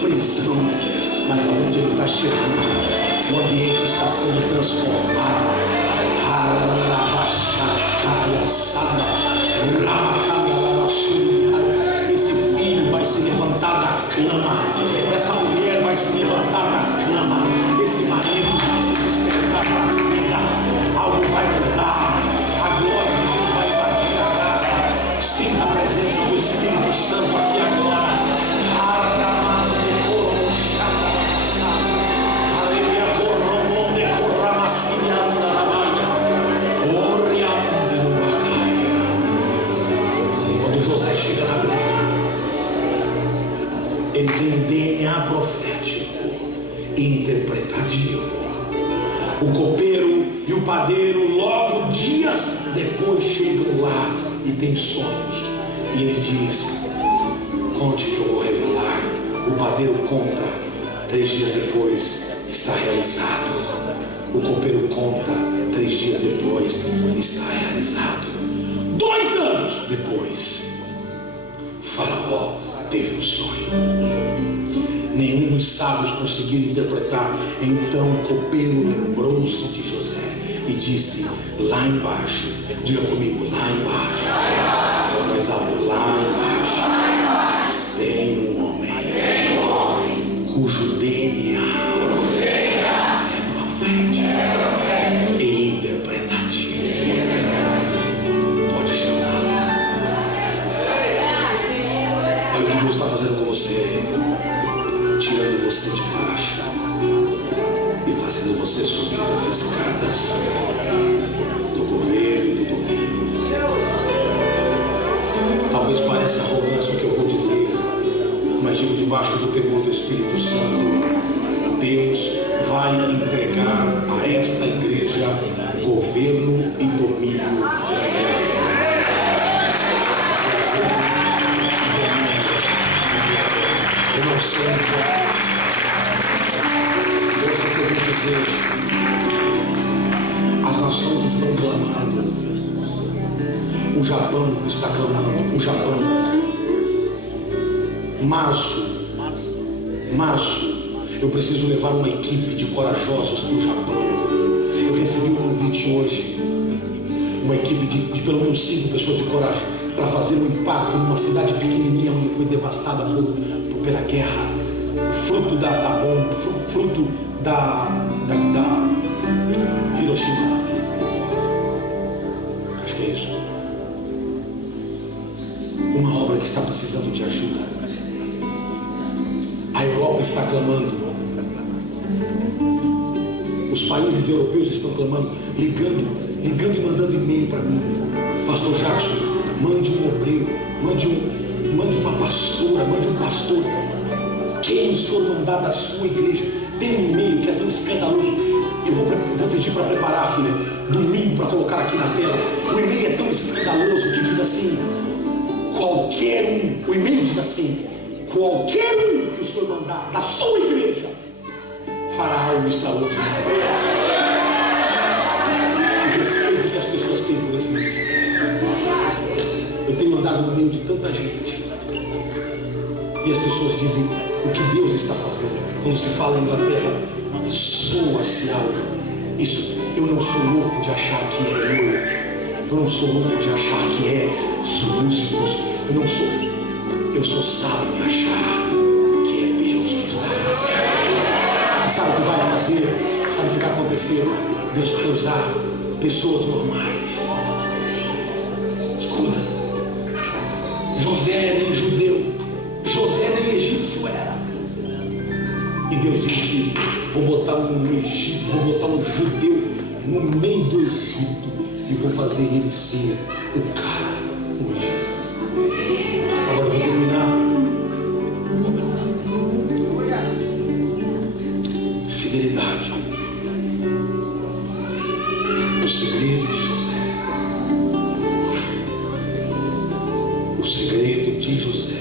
prisão, mas aonde ele está chegando, o ambiente está sendo transformado. Esse filho vai se levantar da cama, essa mulher vai se levantar da cama, esse marido vai se despertar da vida, algo vai mudar, a glória de Deus vai invadir a casa. Sinta a presença do Espírito Santo aqui agora. Quando José chega na prisão, Ele tem DNA profético e interpretativo. O copeiro e o padeiro, logo dias depois, chegam lá e têm sonhos. E ele diz: conte que eu vou revelar. O padeiro conta, 3 dias depois está realizado. O copeiro conta, 3 dias depois está realizado. 2 anos depois, Faraó teve um sonho. Nenhum dos sábios conseguiu interpretar. Então o copeiro lembrou-se de José e disse: lá embaixo, diga comigo, lá embaixo, fala mais alto, lá embaixo, tem um homem cujo DNA é profético e interpretativo. Pode chamar. Olha o que Deus está fazendo com você, tirando você de baixo e fazendo você subir as escadas do governo e do domínio. Talvez pareça arrogância o que eu vou dizer, mas digo debaixo do temor do Espírito Santo: Deus vai entregar a esta igreja governo e domínio da terra. Eu não sei o que é. Eu só queria dizer: as nações estão clamando. O Japão está clamando. O Japão. Março, eu preciso levar uma equipe de corajosos para o Japão. Eu recebi um convite hoje. Uma equipe de pelo menos 5 pessoas de coragem para fazer um impacto numa cidade pequenininha onde foi devastada pela guerra, fruto da bomba, fruto da Hiroshima. Acho que é isso. Uma obra que está precisando de ajuda. A Europa está clamando. Os países europeus estão clamando, ligando e mandando e-mail para mim: Pastor Jackson, mande um obreiro, mande uma pastora, mande um pastor. Quem o senhor mandar da sua igreja? Tem um e-mail que é tão escandaloso. Eu vou pedir para preparar, filha, domingo, para colocar aqui na tela. O e-mail é tão escandaloso que diz assim: qualquer um. O e-mail diz assim: qualquer um que o senhor mandar da sua igreja fará algo extraordinário. O respeito que as pessoas têm por esse ministério. Eu tenho andado no meio de tanta gente e as pessoas dizem o que Deus está fazendo. Quando se fala em Inglaterra, soa-se algo. Isso, eu não sou louco de achar que é eu. Eu não sou louco de achar que é os músicos. Eu sou sábio em achar que é Deus que está fazendo. Sabe o que vai fazer? Sabe o que vai acontecer? Deus vai usar pessoas normais. Escuta, José nem judeu, José nem egípcio era. E Deus disse: vou botar um judeu no meio do Egito e vou fazer ele ser o cara do Egito. Agora eu vou terminar. Fidelidade. O segredo de José. O segredo de José.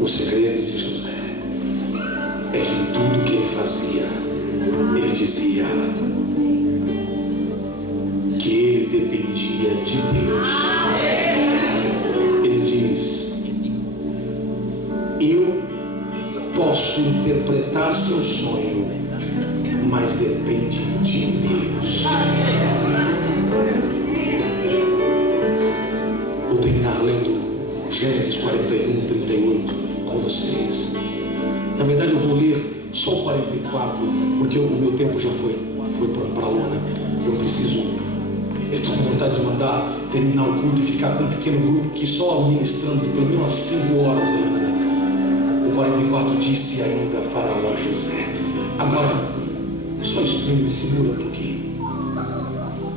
O segredo de José é que em tudo que ele fazia, ele dizia que ele dependia de Deus. Ele diz: eu posso interpretar seu sonho, mas depende de Deus. Vou terminar lendo Gênesis 41, 38 com vocês. Na verdade eu vou ler só o 44, porque o meu tempo já foi para a lona. Eu estou com vontade de terminar o culto e ficar com um pequeno grupo que só ministrando pelo menos 5 horas ainda. O 44 disse ainda Faraó a José. Agora, só exprime, segura um pouquinho.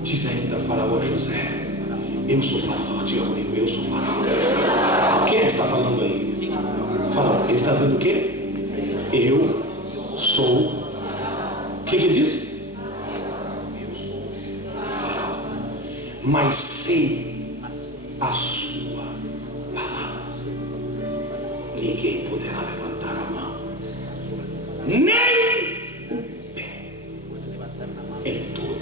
Disse ainda Faraó a José: eu sou Faraó. Diga comigo: eu sou Faraó. está falando aí? Faraó. Ele está dizendo o quê? Eu sou. O que ele diz? Eu sou Faraó, mas sei a sua palavra. Ninguém poderá levantar a mão, nem o pé, em todo.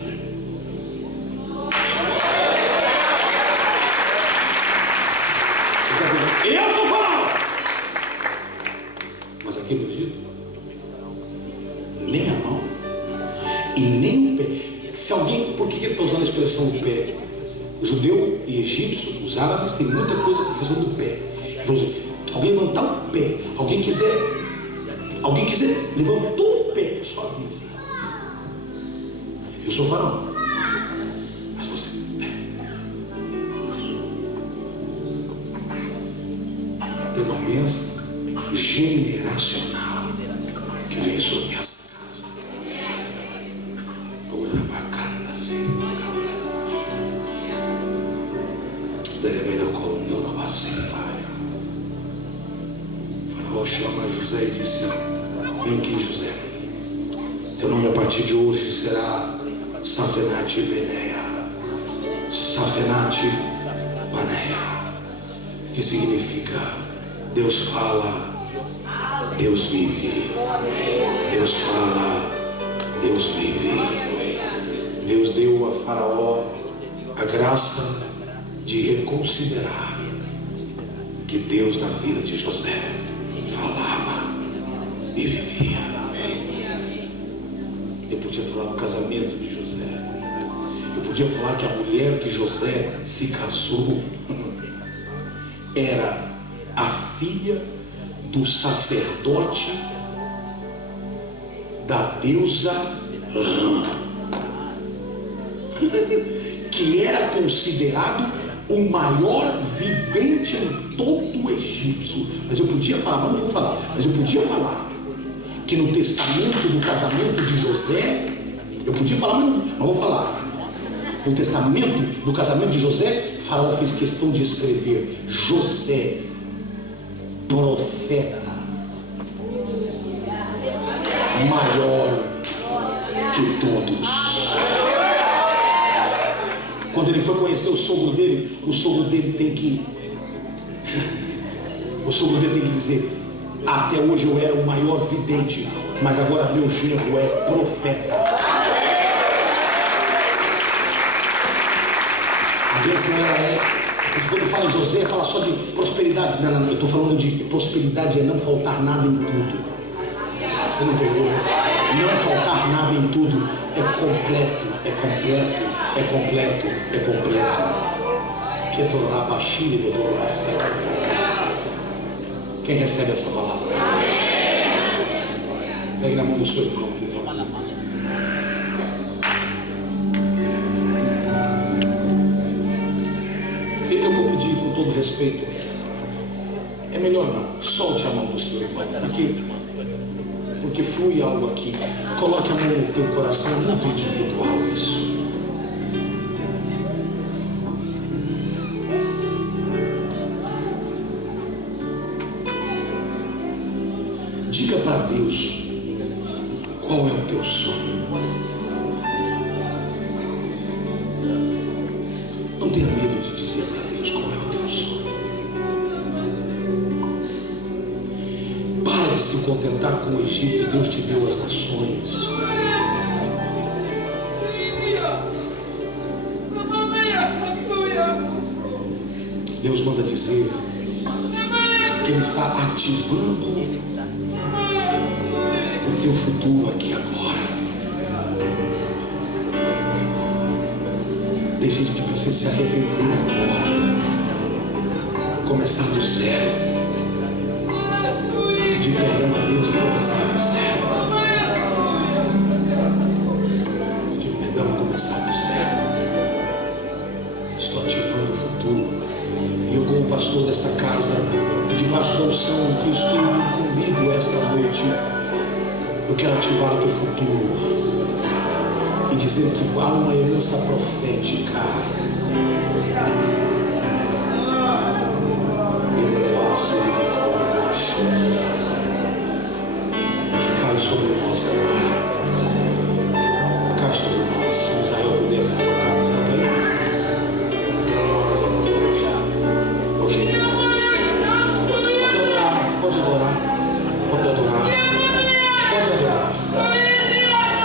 Eu sou Faraó. Mas aqui no Egito, nem a mão e nem o pé. Se alguém, por que ele está usando a expressão do pé? O judeu e egípcio, os árabes, tem muita coisa por questão do pé. Ele falou assim, alguém levantar o pé, alguém quiser, levantou o pé, só avisa. Eu sou Faraó. Mas você tem uma bênção generacional que vem sobre essa casa. Faraó chama José e disse: vem aqui, José, teu nome a partir de hoje será Safenate Beneia, Safenate Baneia, que significa Deus fala, Deus vive. Deus fala, Deus vive. Deus deu a Faraó a graça de reconsiderar que Deus na vida de José falava e vivia. Eu podia falar do casamento de José. Eu podia falar que a mulher que José se casou era a filha do sacerdote da deusa Rã, que era considerado o maior vidente em todo o egípcio. Mas eu podia falar, mas não vou falar, mas eu podia falar que no testamento do casamento de José, eu podia falar, mas não vou falar. No testamento do casamento de José, Faraó fez questão de escrever: José, profeta maior que todos. Quando ele foi conhecer o sogro dele tem que dizer: até hoje eu era o maior vidente, mas agora meu genro é profeta. A bênção ela é, porque quando fala em José, fala só de prosperidade. Não, eu estou falando de prosperidade, é não faltar nada em tudo. Você não pegou? Não faltar nada em tudo, é completo. Que tornar baixinho e doutor. Quem recebe essa palavra? Pegue na mão do seu irmão, por favor. Eu vou pedir com todo respeito. É melhor não. Solte a mão do seu irmão. Porque flui algo aqui. Coloque a mão no teu coração, muito individual isso. Diga para Deus qual é o teu sonho. Não tenha medo de dizer para Deus qual é o teu sonho. Para de se contentar com o Egito. Deus te deu as nações. Deus manda dizer que Ele está ativando o teu futuro aqui agora. Tem gente que precisa se arrepender agora, começar do zero, pedir perdão a Deus e começar do zero, pedir perdão e começar do zero. Estou ativando o futuro. E eu, como pastor desta casa, debaixo da unção que estou comigo esta noite, eu quero ativar o teu futuro e dizer que vale uma herança profética. sobre nós agora. Cai sobre nós. Israel poder tocar, ok? Pode adorar. Pode adorar. Pode adorar.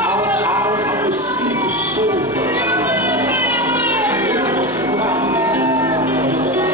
Há um Espírito solto. Eu não vou segurar ninguém. Pode adorar.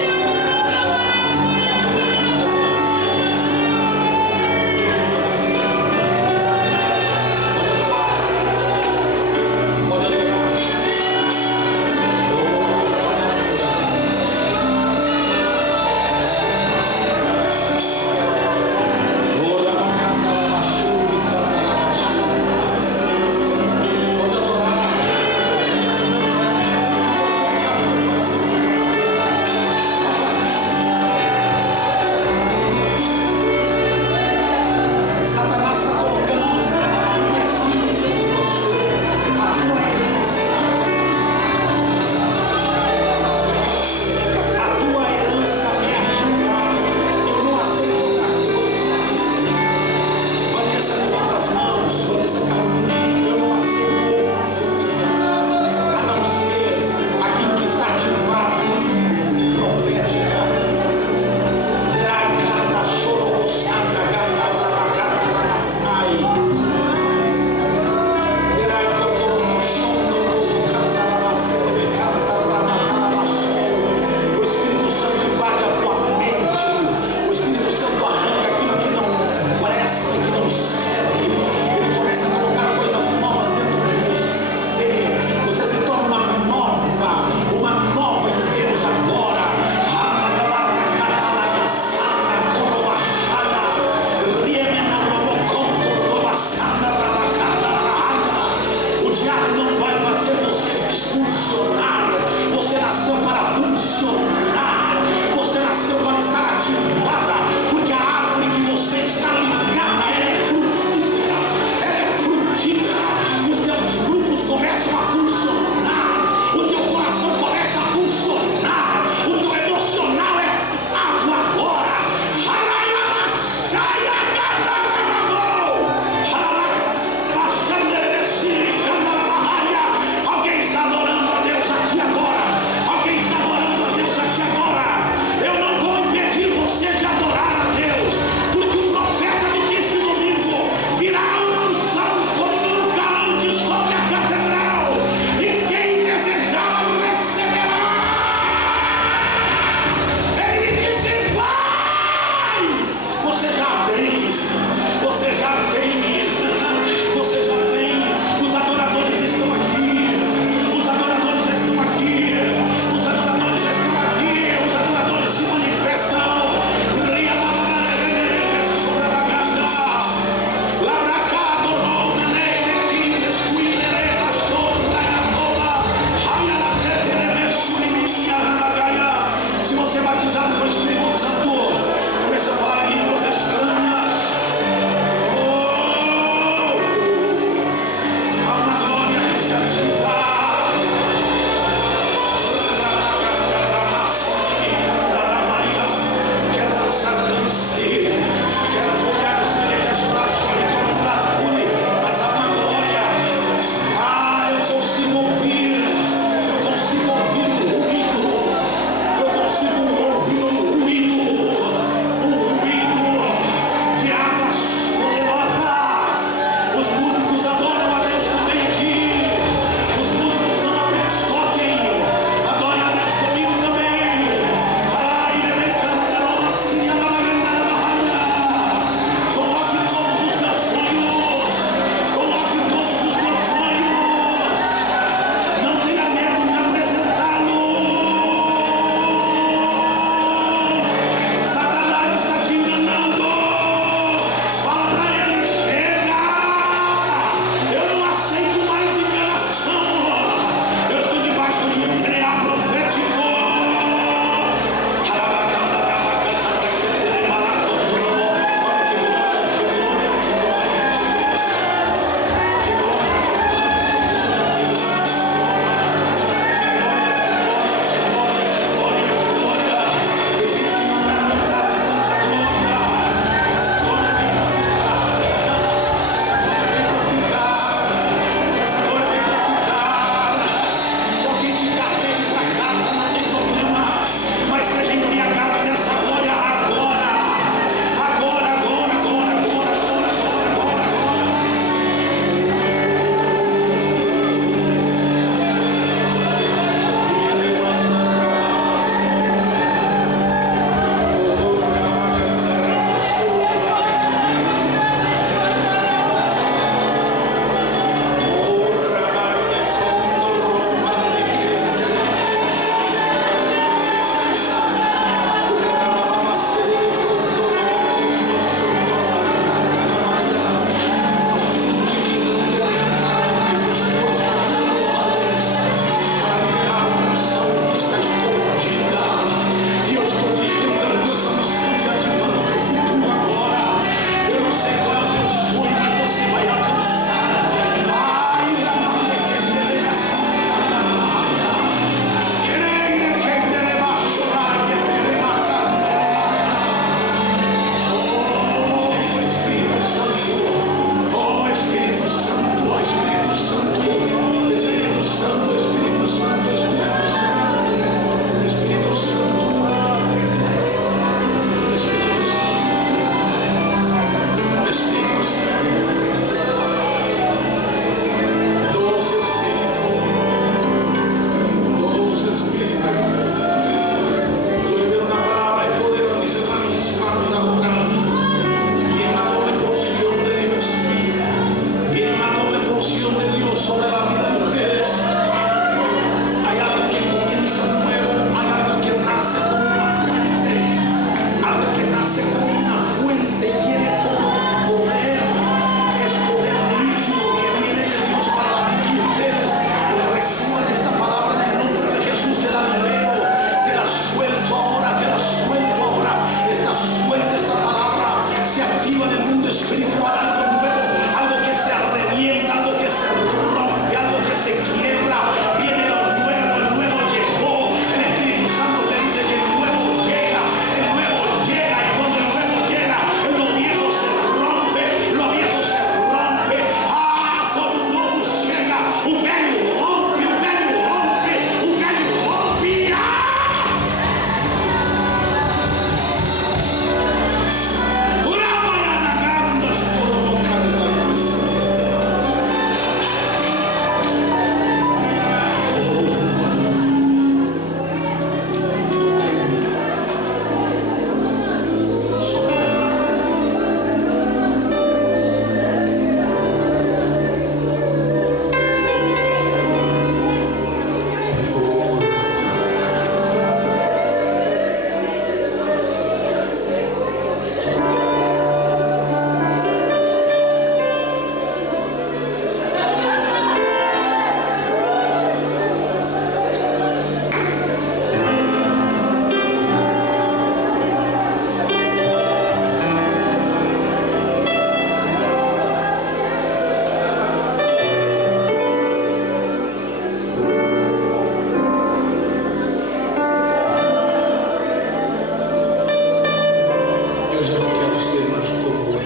Eu já não quero ser mais como eu.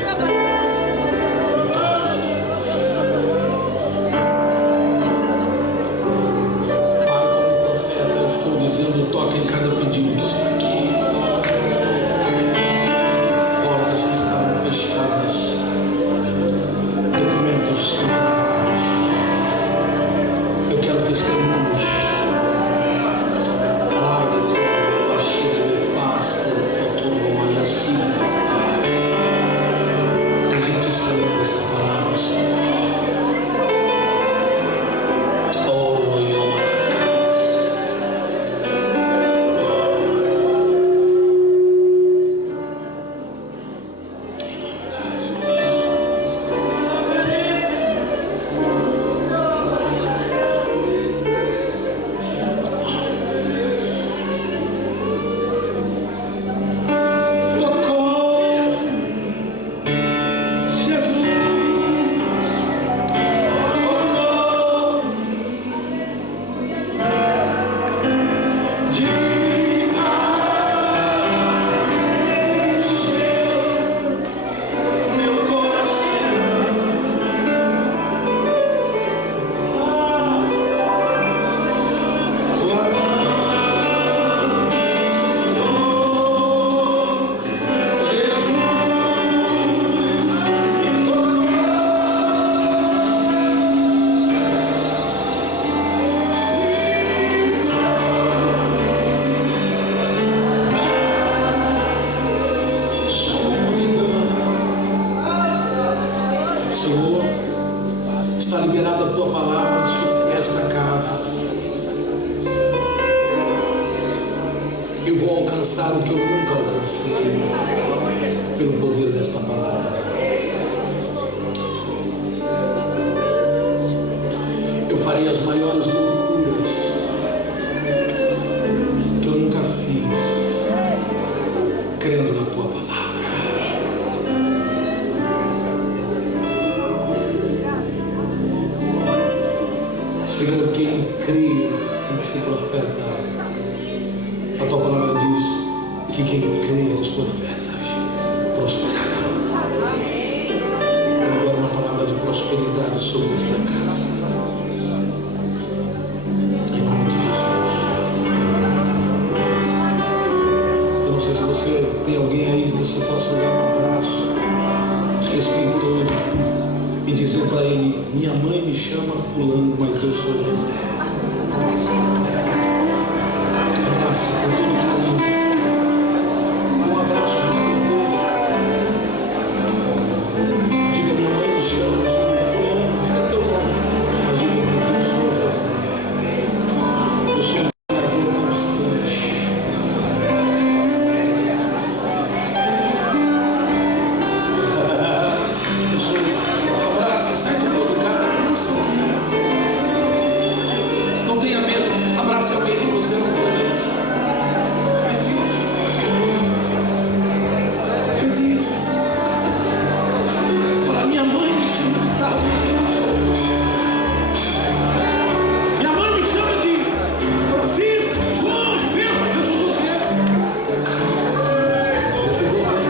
Toque em cada pedido que está aqui. Portas que estavam fechadas, documentos encontrados. Eu quero testemunhos. Glória a Deus, achei me faz, e assim. Tem gente sabendo esta palavra, Senhor. Senhor, quem crê nesse profeta, a tua palavra diz que quem crê nos profetas prosperará. Agora uma palavra de prosperidade sobre esta casa. Em nome de Jesus. Eu não sei se você tem alguém aí que você possa dar um abraço respeitoso e dizer para ele: minha mãe me chama fulano, mas eu sou José. Abraço com todo carinho. Um abraço respeitoso. Diga: minha mãe me chama, fulano, diga teu nome, mas diga: mas eu sou José. Eu sou um trabalhador constante. Não tenha medo, abrace alguém que você não conhece. Faz isso. Faz isso. Fala: minha mãe me chama de tal, mas eu não sou José. Minha mãe me chama de Francisco, de João, de Pedro, mas eu sou José. Eu sou José.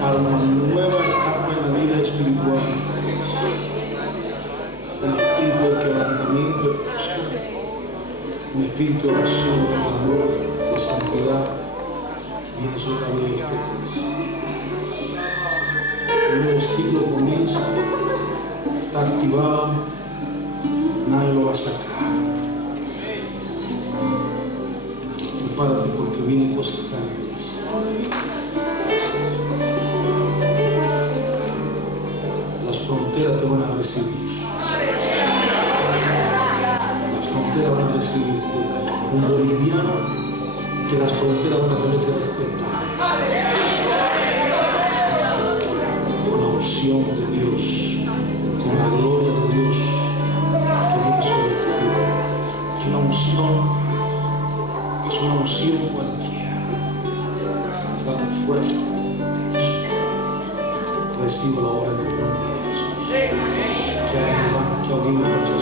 Para una nueva etapa en la vida espiritual, un espíritu de quebrantamiento, un espíritu de oración, de amor, de santidad, viene sobre la vida de ustedes. Un nuevo ciclo comienza, está activado, nadie lo va a sacar. Prepárate porque vienen cosas grandes. Las fronteras te van a recibir. Las fronteras van a recibirte. un boliviano que las fronteras van a tener que respetar. Con la unción de Dios, con la gloria de Dios que viene sobre tu vida. Es una unción cualquiera. Es algo fuerte. Reciba la hora del nombre de Jesús. Que alguien levante, que alguien levante.